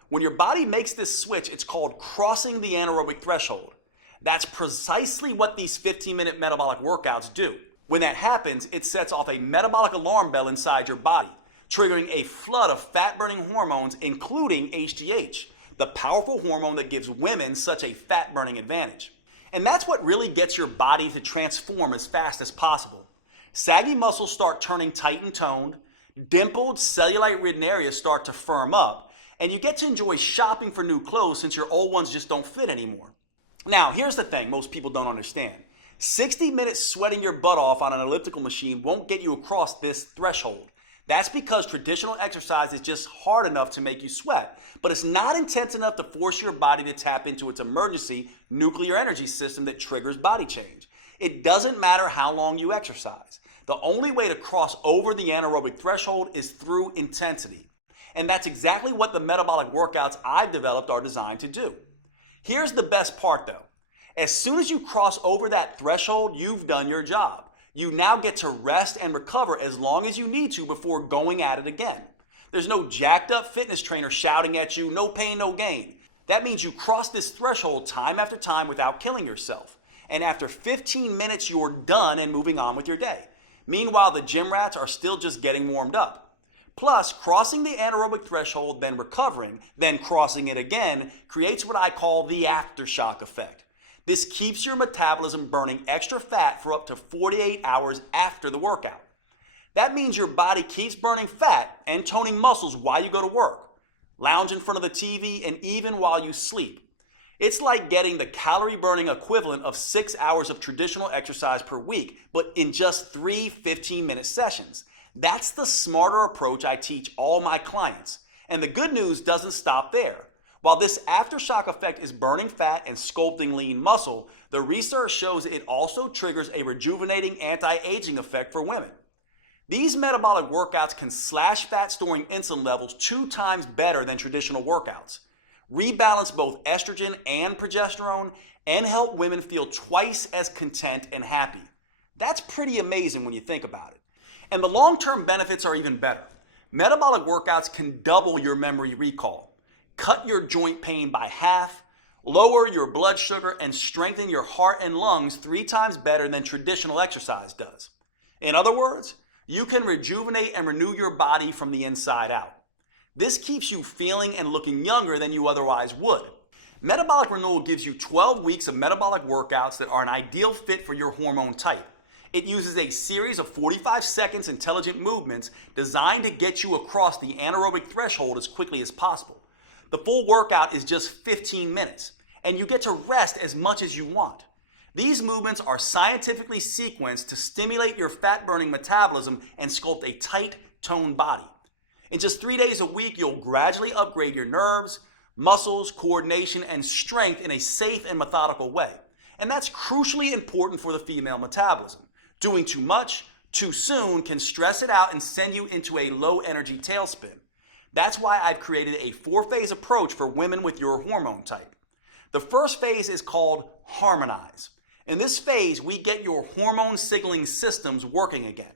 When your body makes this switch, it's called crossing the anaerobic threshold. That's precisely what these 15-minute metabolic workouts do. When that happens, it sets off a metabolic alarm bell inside your body, triggering a flood of fat-burning hormones, including HGH, the powerful hormone that gives women such a fat-burning advantage. And that's what really gets your body to transform as fast as possible. Saggy muscles start turning tight and toned, dimpled, cellulite-ridden areas start to firm up, and you get to enjoy shopping for new clothes since your old ones just don't fit anymore. Now, here's the thing most people don't understand. 60 minutes sweating your butt off on an elliptical machine won't get you across this threshold. That's because traditional exercise is just hard enough to make you sweat, but it's not intense enough to force your body to tap into its emergency nuclear energy system that triggers body change. It doesn't matter how long you exercise. The only way to cross over the anaerobic threshold is through intensity. And that's exactly what the metabolic workouts I've developed are designed to do. Here's the best part though. As soon as you cross over that threshold, you've done your job. You now get to rest and recover as long as you need to before going at it again. There's no jacked up fitness trainer shouting at you, no pain, no gain. That means you cross this threshold time after time without killing yourself. And after 15 minutes, you're done and moving on with your day. Meanwhile, the gym rats are still just getting warmed up. Plus, crossing the anaerobic threshold, then recovering, then crossing it again, creates what I call the aftershock effect. This keeps your metabolism burning extra fat for up to 48 hours after the workout. That means your body keeps burning fat and toning muscles while you go to work, lounge in front of the TV, and even while you sleep. It's like getting the calorie burning equivalent of 6 hours of traditional exercise per week, but in just 3 15-minute sessions. That's the smarter approach I teach all my clients. And the good news doesn't stop there. While this aftershock effect is burning fat and sculpting lean muscle, the research shows it also triggers a rejuvenating anti-aging effect for women. These metabolic workouts can slash fat storing insulin levels 2 times better than traditional workouts, rebalance both estrogen and progesterone, and help women feel twice as content and happy. That's pretty amazing when you think about it. And the long-term benefits are even better. Metabolic workouts can double your memory recall, cut your joint pain by half, lower your blood sugar, and strengthen your heart and lungs 3 times better than traditional exercise does. In other words, you can rejuvenate and renew your body from the inside out. This keeps you feeling and looking younger than you otherwise would. Metabolic Renewal gives you 12 weeks of metabolic workouts that are an ideal fit for your hormone type. It uses a series of 45 seconds intelligent movements designed to get you across the anaerobic threshold as quickly as possible. The full workout is just 15 minutes, and you get to rest as much as you want. These movements are scientifically sequenced to stimulate your fat-burning metabolism and sculpt a tight, toned body. In just 3 days a week, you'll gradually upgrade your nerves, muscles, coordination, and strength in a safe and methodical way. And that's crucially important for the female metabolism. Doing too much, too soon can stress it out and send you into a low-energy tailspin. That's why I've created a 4-phase approach for women with your hormone type. The first phase is called Harmonize. In this phase, we get your hormone signaling systems working again.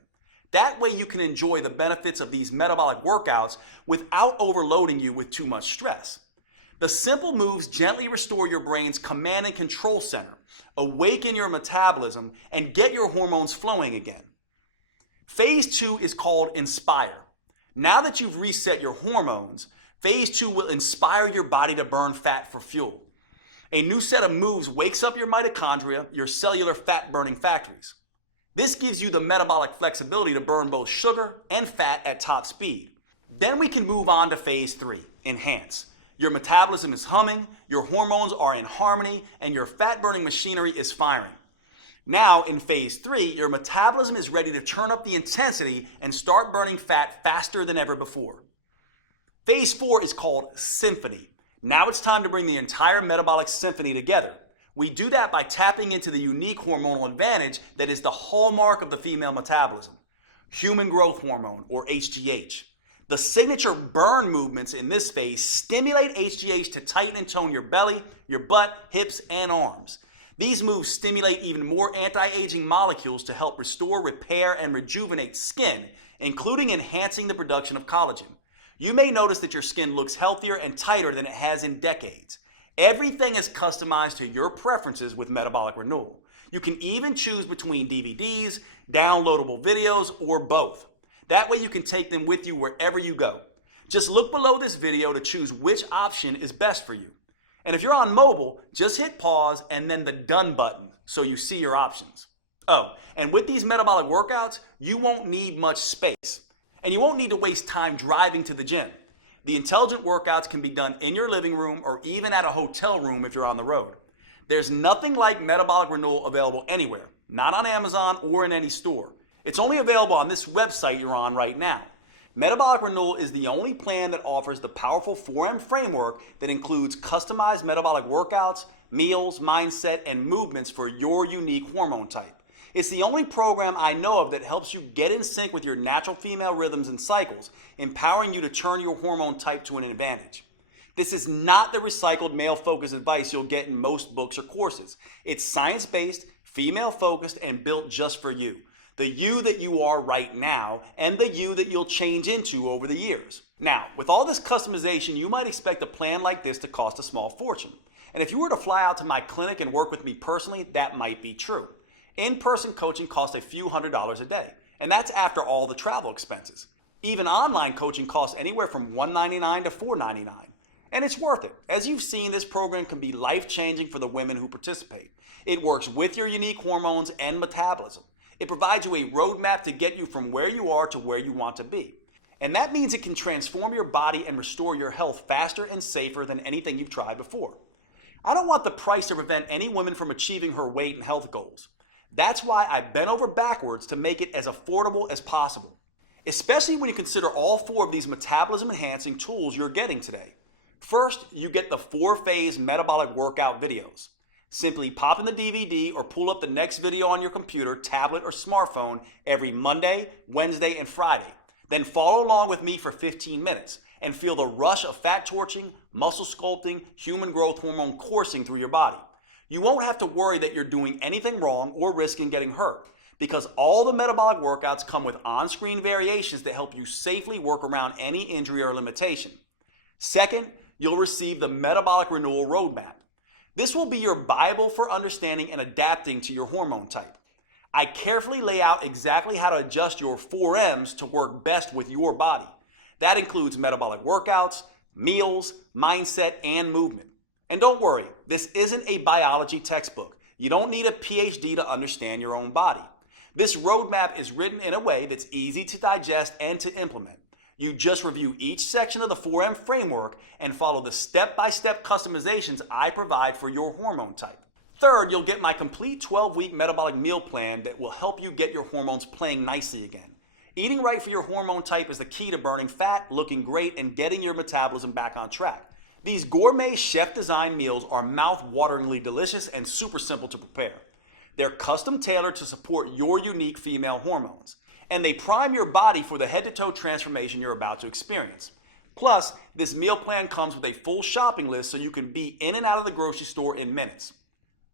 That way you can enjoy the benefits of these metabolic workouts without overloading you with too much stress. The simple moves gently restore your brain's command and control center, awaken your metabolism, and get your hormones flowing again. Phase 2 is called Inspire. Now that you've reset your hormones, Phase 2 will inspire your body to burn fat for fuel. A new set of moves wakes up your mitochondria, your cellular fat-burning factories. This gives you the metabolic flexibility to burn both sugar and fat at top speed. Then we can move on to Phase 3, Enhance. Your metabolism is humming, your hormones are in harmony, and your fat-burning machinery is firing. Now, in Phase 3, your metabolism is ready to turn up the intensity and start burning fat faster than ever before. Phase 4 is called Symphony. Now it's time to bring the entire metabolic symphony together. We do that by tapping into the unique hormonal advantage that is the hallmark of the female metabolism, human growth hormone, or HGH. The signature burn movements in this phase stimulate HGH to tighten and tone your belly, your butt, hips, and arms. These moves stimulate even more anti-aging molecules to help restore, repair, and rejuvenate skin, including enhancing the production of collagen. You may notice that your skin looks healthier and tighter than it has in decades. Everything is customized to your preferences with Metabolic Renewal. You can even choose between DVDs, downloadable videos, or both. That way you can take them with you wherever you go. Just look below this video to choose which option is best for you. And if you're on mobile, just hit pause and then the done button so you see your options. Oh, and with these metabolic workouts, you won't need much space. And you won't need to waste time driving to the gym. The intelligent workouts can be done in your living room or even at a hotel room if you're on the road. There's nothing like Metabolic Renewal available anywhere, not on Amazon or in any store. It's only available on this website you're on right now. Metabolic Renewal is the only plan that offers the powerful 4M framework that includes customized metabolic workouts, meals, mindset, and movements for your unique hormone type. It's the only program I know of that helps you get in sync with your natural female rhythms and cycles, empowering you to turn your hormone type to an advantage. This is not the recycled male-focused advice you'll get in most books or courses. It's science-based, female-focused, and built just for you. The you that you are right now, and the you that you'll change into over the years. Now, with all this customization, you might expect a plan like this to cost a small fortune. And if you were to fly out to my clinic and work with me personally, that might be true. In-person coaching costs a few $100s a day, and that's after all the travel expenses. Even online coaching costs anywhere from $199 to $499. And it's worth it. As you've seen, this program can be life-changing for the women who participate. It works with your unique hormones and metabolism. It provides you a roadmap to get you from where you are to where you want to be. And that means it can transform your body and restore your health faster and safer than anything you've tried before. I don't want the price to prevent any woman from achieving her weight and health goals. That's why I bent over backwards to make it as affordable as possible, especially when you consider all 4 of these metabolism enhancing tools you're getting today. First, you get the 4-phase metabolic workout videos. Simply pop in the DVD or pull up the next video on your computer, tablet, or smartphone every Monday, Wednesday, and Friday. Then follow along with me for 15 minutes and feel the rush of fat torching, muscle sculpting, human growth hormone coursing through your body. You won't have to worry that you're doing anything wrong or risking getting hurt, because all the metabolic workouts come with on-screen variations that help you safely work around any injury or limitation. Second, you'll receive the Metabolic Renewal Roadmap. This will be your Bible for understanding and adapting to your hormone type. I carefully lay out exactly how to adjust your 4Ms to work best with your body. That includes metabolic workouts, meals, mindset, and movement. And don't worry, this isn't a biology textbook. You don't need a PhD to understand your own body. This roadmap is written in a way that's easy to digest and to implement. You just review each section of the 4M framework and follow the step-by-step customizations I provide for your hormone type. Third, you'll get my complete 12-week metabolic meal plan that will help you get your hormones playing nicely again. Eating right for your hormone type is the key to burning fat, looking great, and getting your metabolism back on track. These gourmet chef-designed meals are mouth-wateringly delicious and super simple to prepare. They're custom tailored to support your unique female hormones, and they prime your body for the head-to-toe transformation you're about to experience. Plus, this meal plan comes with a full shopping list so you can be in and out of the grocery store in minutes.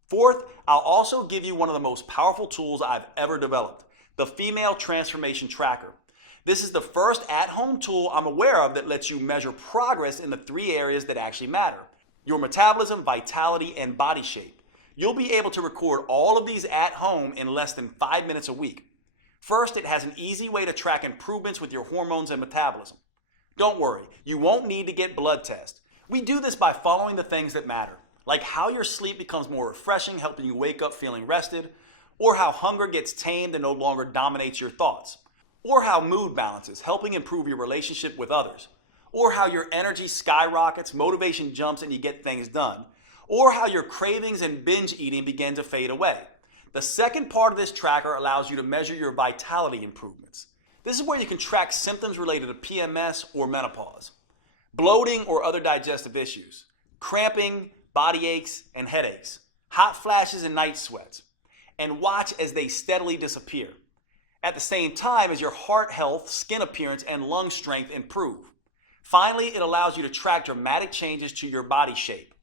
Fourth, I'll also give you one of the most powerful tools I've ever developed, the Female Transformation Tracker. This is the first at-home tool I'm aware of that lets you measure progress in the 3 areas that actually matter: your metabolism, vitality, and body shape. You'll be able to record all of these at home in less than 5 minutes a week. First, it has an easy way to track improvements with your hormones and metabolism. Don't worry, you won't need to get blood tests. We do this by following the things that matter, like how your sleep becomes more refreshing, helping you wake up feeling rested, or how hunger gets tamed and no longer dominates your thoughts, or how mood balances, helping improve your relationship with others, or how your energy skyrockets, motivation jumps, and you get things done, or how your cravings and binge eating begin to fade away. The second part of this tracker allows you to measure your vitality improvements. This is where you can track symptoms related to PMS or menopause, bloating or other digestive issues, cramping, body aches and headaches, hot flashes and night sweats, and watch as they steadily disappear. At the same time as your heart health, skin appearance, and lung strength improve. Finally, it allows you to track dramatic changes to your body shape.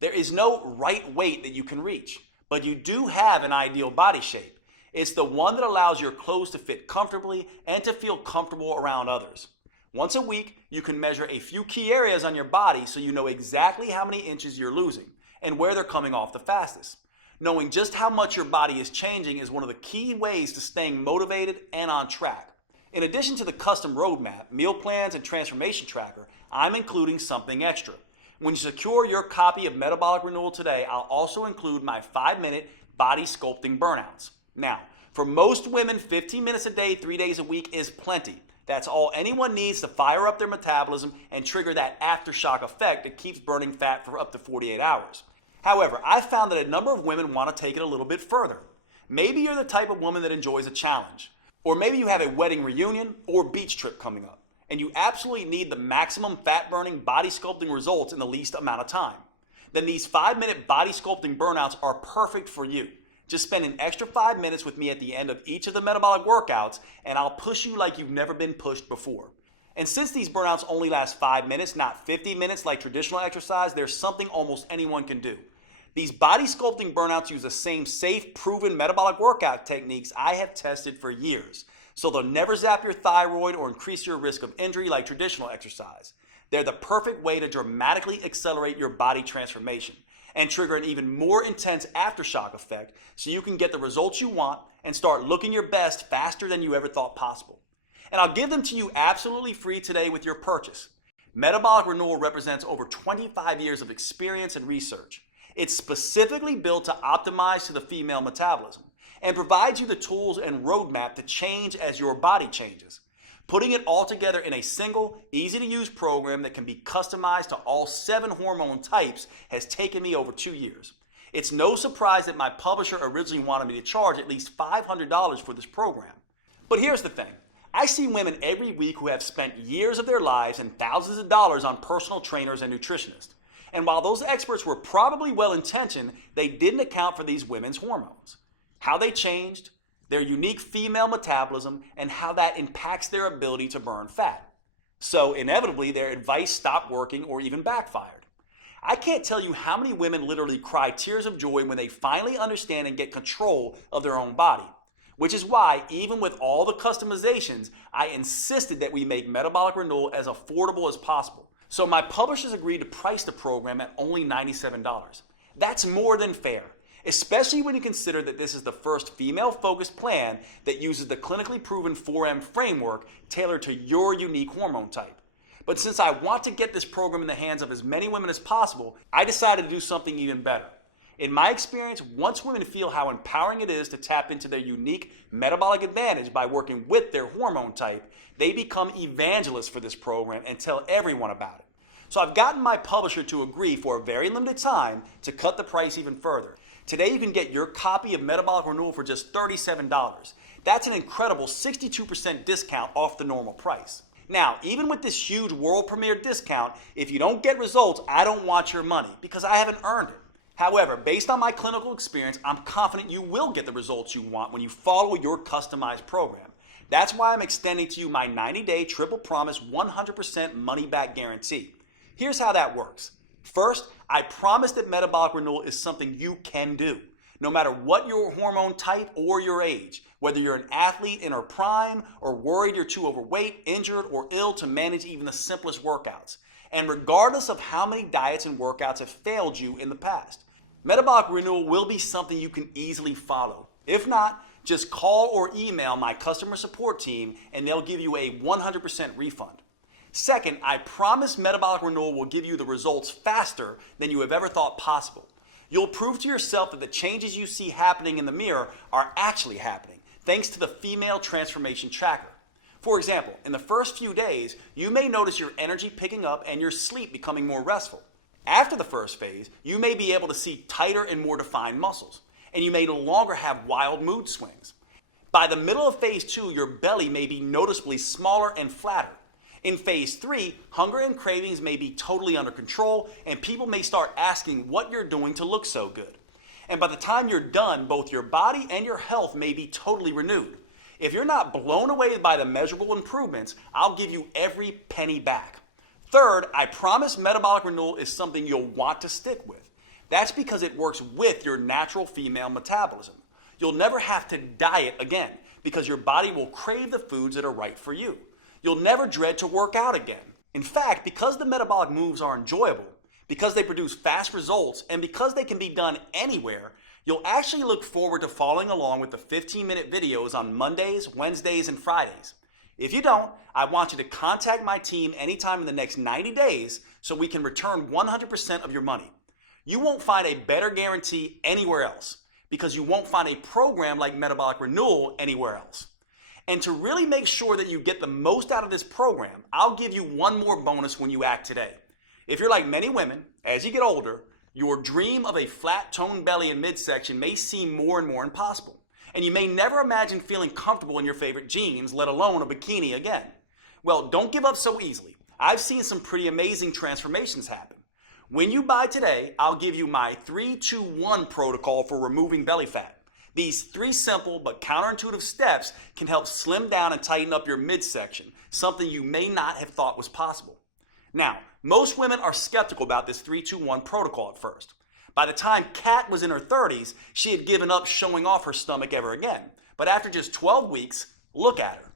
There is no right weight that you can reach, but you do have an ideal body shape. It's the one that allows your clothes to fit comfortably and to feel comfortable around others. Once a week, you can measure a few key areas on your body so you know exactly how many inches you're losing and where they're coming off the fastest. Knowing just how much your body is changing is one of the key ways to staying motivated and on track. In addition to the custom roadmap, meal plans, and transformation tracker, I'm including something extra. When you secure your copy of Metabolic Renewal today, I'll also include my 5-minute body sculpting burnouts. Now, for most women, 15 minutes a day, 3 days a week is plenty. That's all anyone needs to fire up their metabolism and trigger that aftershock effect that keeps burning fat for up to 48 hours. However, I've found that a number of women want to take it a little bit further. Maybe you're the type of woman that enjoys a challenge. Or maybe you have a wedding reunion or beach trip coming up, and you absolutely need the maximum fat-burning, body sculpting results in the least amount of time. Then these 5-minute body sculpting burnouts are perfect for you. Just spend an extra 5 minutes with me at the end of each of the metabolic workouts, and I'll push you like you've never been pushed before. And since these burnouts only last 5 minutes, not 50 minutes like traditional exercise, there's something almost anyone can do. These body sculpting burnouts use the same safe, proven metabolic workout techniques I have tested for years. So they'll never zap your thyroid or increase your risk of injury like traditional exercise. They're the perfect way to dramatically accelerate your body transformation and trigger an even more intense aftershock effect so you can get the results you want and start looking your best faster than you ever thought possible. And I'll give them to you absolutely free today with your purchase. Metabolic Renewal represents over 25 years of experience and research. It's specifically built to optimize to the female metabolism, and provides you the tools and roadmap to change as your body changes. Putting it all together in a single, easy-to-use program that can be customized to all 7 hormone types has taken me over 2 years. It's no surprise that my publisher originally wanted me to charge at least $500 for this program. But here's the thing. I see women every week who have spent years of their lives and thousands of dollars on personal trainers and nutritionists. And while those experts were probably well-intentioned, they didn't account for these women's hormones, how they changed, their unique female metabolism, and how that impacts their ability to burn fat. So inevitably, their advice stopped working or even backfired. I can't tell you how many women literally cry tears of joy when they finally understand and get control of their own body. Which is why, even with all the customizations, I insisted that we make Metabolic Renewal as affordable as possible. So my publishers agreed to price the program at only $97. That's more than fair, especially when you consider that this is the first female-focused plan that uses the clinically proven 4M framework tailored to your unique hormone type. But since I want to get this program in the hands of as many women as possible, I decided to do something even better. In my experience, once women feel how empowering it is to tap into their unique metabolic advantage by working with their hormone type, they become evangelists for this program and tell everyone about it. So I've gotten my publisher to agree for a very limited time to cut the price even further. Today you can get your copy of Metabolic Renewal for just $37. That's an incredible 62% discount off the normal price. Now, even with this huge world premiere discount, if you don't get results, I don't want your money because I haven't earned it. However, based on my clinical experience, I'm confident you will get the results you want when you follow your customized program. That's why I'm extending to you my 90-day triple promise 100% money-back guarantee. Here's how that works. First, I promise that Metabolic Renewal is something you can do, no matter what your hormone type or your age, whether you're an athlete in her prime or worried you're too overweight, injured, or ill to manage even the simplest workouts, and regardless of how many diets and workouts have failed you in the past. Metabolic Renewal will be something you can easily follow. If not, just call or email my customer support team and they'll give you a 100% refund. Second, I promise Metabolic Renewal will give you the results faster than you have ever thought possible. You'll prove to yourself that the changes you see happening in the mirror are actually happening, thanks to the Female Transformation Tracker. For example, in the first few days, you may notice your energy picking up and your sleep becoming more restful. After the first phase, you may be able to see tighter and more defined muscles, and you may no longer have wild mood swings. By the middle of phase 2, your belly may be noticeably smaller and flatter. In phase 3, hunger and cravings may be totally under control, and people may start asking what you're doing to look so good. And by the time you're done, both your body and your health may be totally renewed. If you're not blown away by the measurable improvements, I'll give you every penny back. Third, I promise Metabolic Renewal is something you'll want to stick with. That's because it works with your natural female metabolism. You'll never have to diet again because your body will crave the foods that are right for you. You'll never dread to work out again. In fact, because the metabolic moves are enjoyable, because they produce fast results, and because they can be done anywhere, you'll actually look forward to following along with the 15-minute videos on Mondays, Wednesdays, and Fridays. If you don't, I want you to contact my team anytime in the next 90 days so we can return 100% of your money. You won't find a better guarantee anywhere else because you won't find a program like Metabolic Renewal anywhere else. And to really make sure that you get the most out of this program, I'll give you one more bonus when you act today. If you're like many women, as you get older, your dream of a flat toned belly and midsection may seem more and more impossible. And you may never imagine feeling comfortable in your favorite jeans, let alone a bikini again. Well, don't give up so easily. I've seen some pretty amazing transformations happen. When you buy today, I'll give you my 3-2-1 protocol for removing belly fat. These 3 simple but counterintuitive steps can help slim down and tighten up your midsection, something you may not have thought was possible. Now, most women are skeptical about this 3-2-1 protocol at first. By the time Kat was in her 30s, she had given up showing off her stomach ever again. But after just 12 weeks, look at her.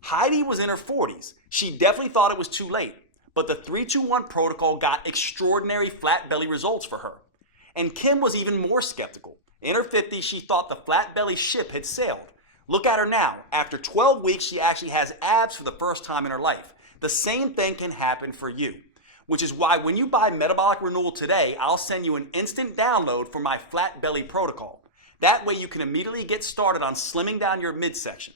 Heidi was in her 40s. She definitely thought it was too late. But the 3-2-1 protocol got extraordinary flat belly results for her. And Kim was even more skeptical. In her 50s, she thought the flat belly ship had sailed. Look at her now. After 12 weeks, she actually has abs for the first time in her life. The same thing can happen for you. Which is why when you buy Metabolic Renewal today, I'll send you an instant download for my flat belly protocol. That way you can immediately get started on slimming down your midsection.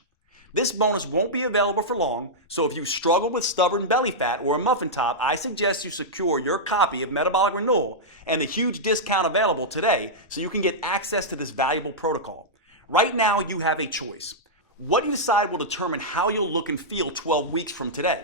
This bonus won't be available for long, so if you struggle with stubborn belly fat or a muffin top, I suggest you secure your copy of Metabolic Renewal and the huge discount available today so you can get access to this valuable protocol. Right now, you have a choice. What you decide will determine how you'll look and feel 12 weeks from today.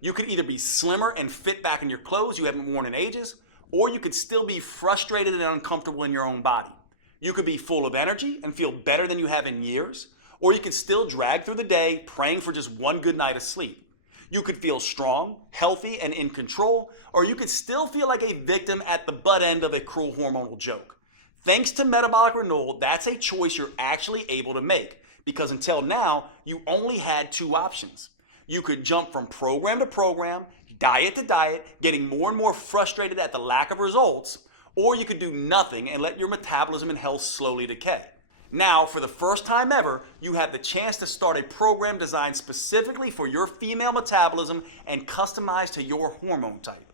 You could either be slimmer and fit back in your clothes you haven't worn in ages, or you could still be frustrated and uncomfortable in your own body. You could be full of energy and feel better than you have in years, or you could still drag through the day praying for just one good night of sleep. You could feel strong, healthy, and in control, or you could still feel like a victim at the butt end of a cruel hormonal joke. Thanks to Metabolic Renewal, that's a choice you're actually able to make, because until now, you only had two options. You could jump from program to program, diet to diet, getting more and more frustrated at the lack of results, or you could do nothing and let your metabolism and health slowly decay. Now, for the first time ever, you have the chance to start a program designed specifically for your female metabolism and customized to your hormone type.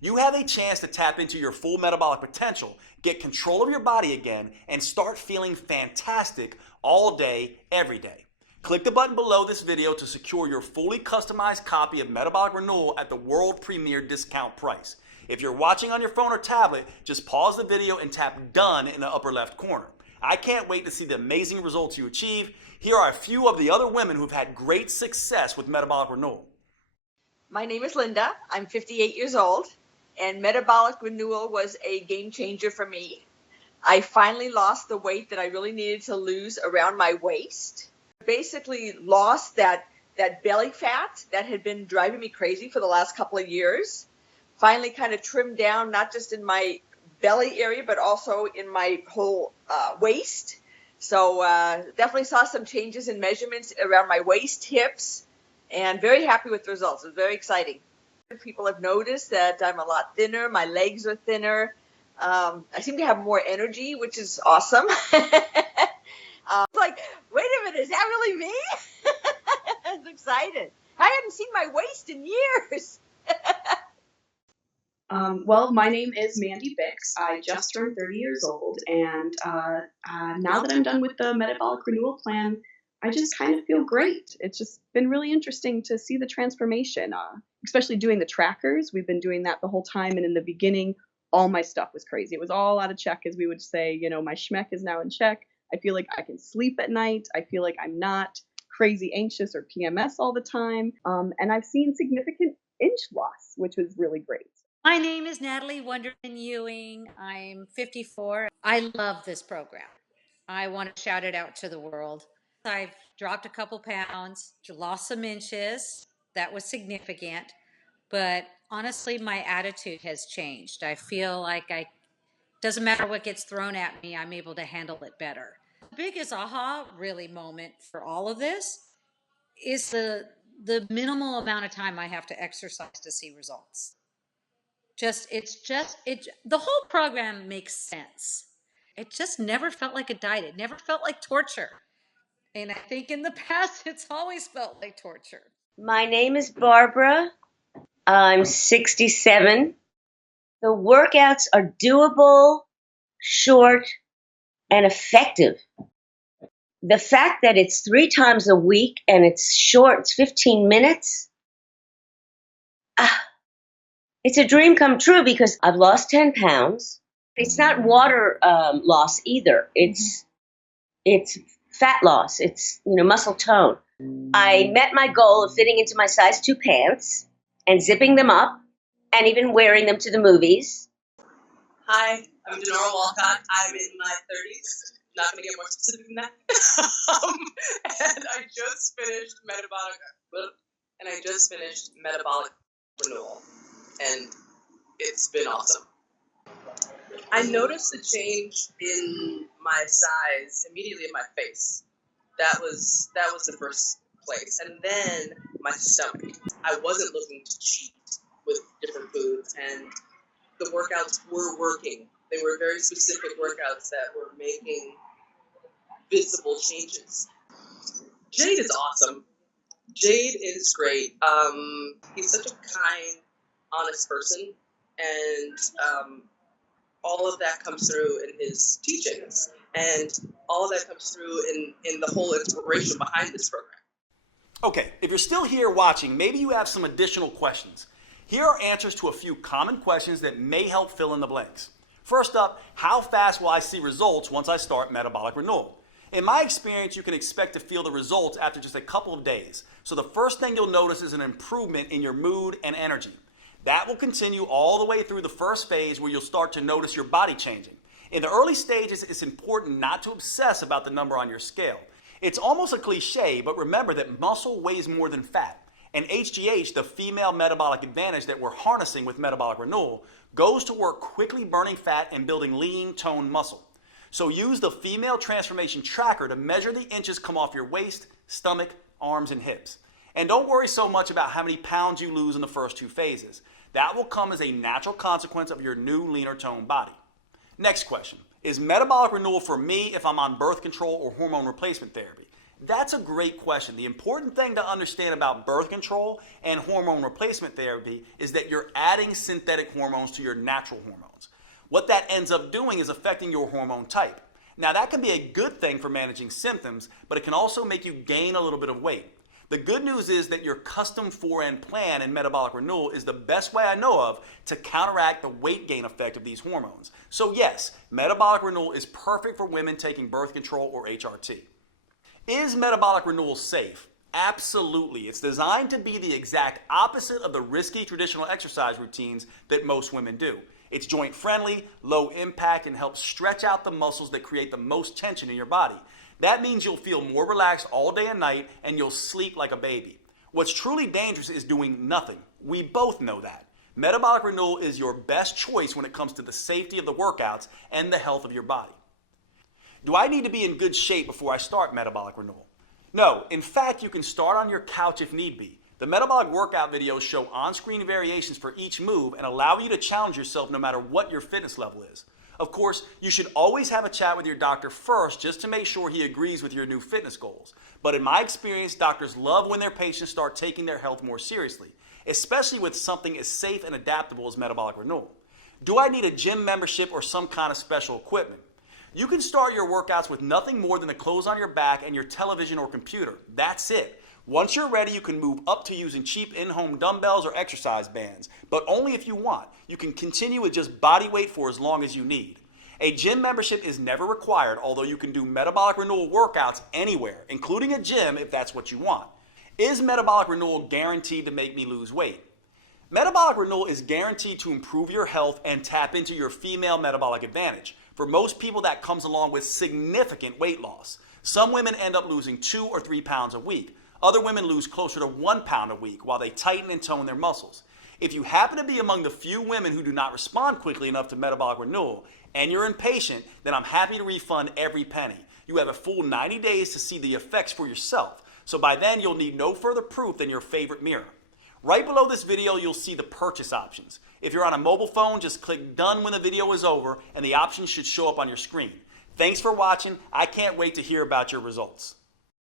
You have a chance to tap into your full metabolic potential, get control of your body again, and start feeling fantastic all day, every day. Click the button below this video to secure your fully customized copy of Metabolic Renewal at the world premiere discount price. If you're watching on your phone or tablet, just pause the video and tap Done in the upper left corner. I can't wait to see the amazing results you achieve. Here are a few of the other women who've had great success with Metabolic Renewal. My name is Linda. I'm 58 years old, and Metabolic Renewal was a game changer for me. I finally lost the weight that I really needed to lose around my waist. Basically lost that belly fat that had been driving me crazy for the last couple of years. Finally kind of trimmed down, not just in my belly area, but also in my whole waist. So definitely saw some changes in measurements around my waist, hips, and very happy with the results. It was very exciting. People have noticed that I'm a lot thinner. My legs are thinner. I seem to have more energy, which is awesome. Like, wait a minute, is that really me? I was excited. I hadn't seen my waist in years. Well, my name is Mandy Bix. I just turned 30 years old, and now that I'm done with the Metabolic Renewal plan, I just kind of feel great. It's just been really interesting to see the transformation, especially doing the trackers. We've been doing that the whole time, and in the beginning, all my stuff was crazy. It was all out of check, as we would say. You know, my schmeck is now in check. I feel like I can sleep at night. I feel like I'm not crazy anxious or PMS all the time, and I've seen significant inch loss, which was really great. My name is Natalie Wonderman Ewing. I'm 54. I love this program. I want to shout it out to the world. I've dropped a couple pounds, lost some inches. That was significant. But honestly, my attitude has changed. I feel like doesn't matter what gets thrown at me, I'm able to handle it better. The biggest aha really moment for all of this is the minimal amount of time I have to exercise to see results. The whole program makes sense. It just never felt like a diet. It never felt like torture. And I think in the past, it's always felt like torture. My name is Barbara. I'm 67. The workouts are doable, short, and effective. The fact that it's 3 times a week and it's short, it's 15 minutes, it's a dream come true because I've lost 10 pounds. It's not water loss either. It's fat loss. It's, muscle tone. I met my goal of fitting into my size 2 pants and zipping them up and even wearing them to the movies. Hi, I'm Denora Walcott. I'm in my 30s. Not going to get more specific than that. And I just finished Metabolic Renewal. And it's been awesome. I noticed a change in my size immediately in my face. That was the first place. And then my stomach. I wasn't looking to cheat with different foods, and the workouts were working. They were very specific workouts that were making visible changes. Jade is awesome. Jade is great. He's such a kind, honest person, and all of that comes through in his teachings, and all of that comes through in the whole inspiration behind this program. Okay, if you're still here watching, maybe you have some additional questions. Here are answers to a few common questions that may help fill in the blanks. First up, how fast will I see results once I start metabolic renewal? In my experience, you can expect to feel the results after just a couple of days. So the first thing you'll notice is an improvement in your mood and energy. That will continue all the way through the first phase where you'll start to notice your body changing. In the early stages, it's important not to obsess about the number on your scale. It's almost a cliche, but remember that muscle weighs more than fat. And HGH, the female metabolic advantage that we're harnessing with metabolic renewal, goes to work quickly burning fat and building lean, toned muscle. So use the female transformation tracker to measure the inches come off your waist, stomach, arms, and hips. And don't worry so much about how many pounds you lose in the first two phases. That will come as a natural consequence of your new leaner toned body. Next question. Is metabolic renewal for me if I'm on birth control or hormone replacement therapy? That's a great question. The important thing to understand about birth control and hormone replacement therapy is that you're adding synthetic hormones to your natural hormones. What that ends up doing is affecting your hormone type. Now that can be a good thing for managing symptoms, but it can also make you gain a little bit of weight. The good news is that your custom 4N plan in metabolic renewal is the best way I know of to counteract the weight gain effect of these hormones. So yes, metabolic renewal is perfect for women taking birth control or HRT. Is metabolic renewal safe? Absolutely. It's designed to be the exact opposite of the risky traditional exercise routines that most women do. It's joint friendly, low impact, and helps stretch out the muscles that create the most tension in your body. That means you'll feel more relaxed all day and night, and you'll sleep like a baby. What's truly dangerous is doing nothing. We both know that. Metabolic renewal is your best choice when it comes to the safety of the workouts and the health of your body. Do I need to be in good shape before I start metabolic renewal? No, in fact, you can start on your couch if need be. The metabolic workout videos show on-screen variations for each move and allow you to challenge yourself no matter what your fitness level is. Of course, you should always have a chat with your doctor first just to make sure he agrees with your new fitness goals. But in my experience, doctors love when their patients start taking their health more seriously, especially with something as safe and adaptable as metabolic renewal. Do I need a gym membership or some kind of special equipment? You can start your workouts with nothing more than the clothes on your back and your television or computer. That's it. Once you're ready, you can move up to using cheap in-home dumbbells or exercise bands, but only if you want. You can continue with just body weight for as long as you need. A gym membership is never required, although you can do metabolic renewal workouts anywhere, including a gym if that's what you want. Is metabolic renewal guaranteed to make me lose weight? Metabolic renewal is guaranteed to improve your health and tap into your female metabolic advantage. For most people, that comes along with significant weight loss. Some women end up losing 2 or 3 pounds a week. Other women lose closer to 1 pound a week while they tighten and tone their muscles. If you happen to be among the few women who do not respond quickly enough to metabolic renewal and you're impatient, then I'm happy to refund every penny. You have a full 90 days to see the effects for yourself. So by then, you'll need no further proof than your favorite mirror. Right below this video, you'll see the purchase options. If you're on a mobile phone, just click done when the video is over and the options should show up on your screen. Thanks for watching. I can't wait to hear about your results.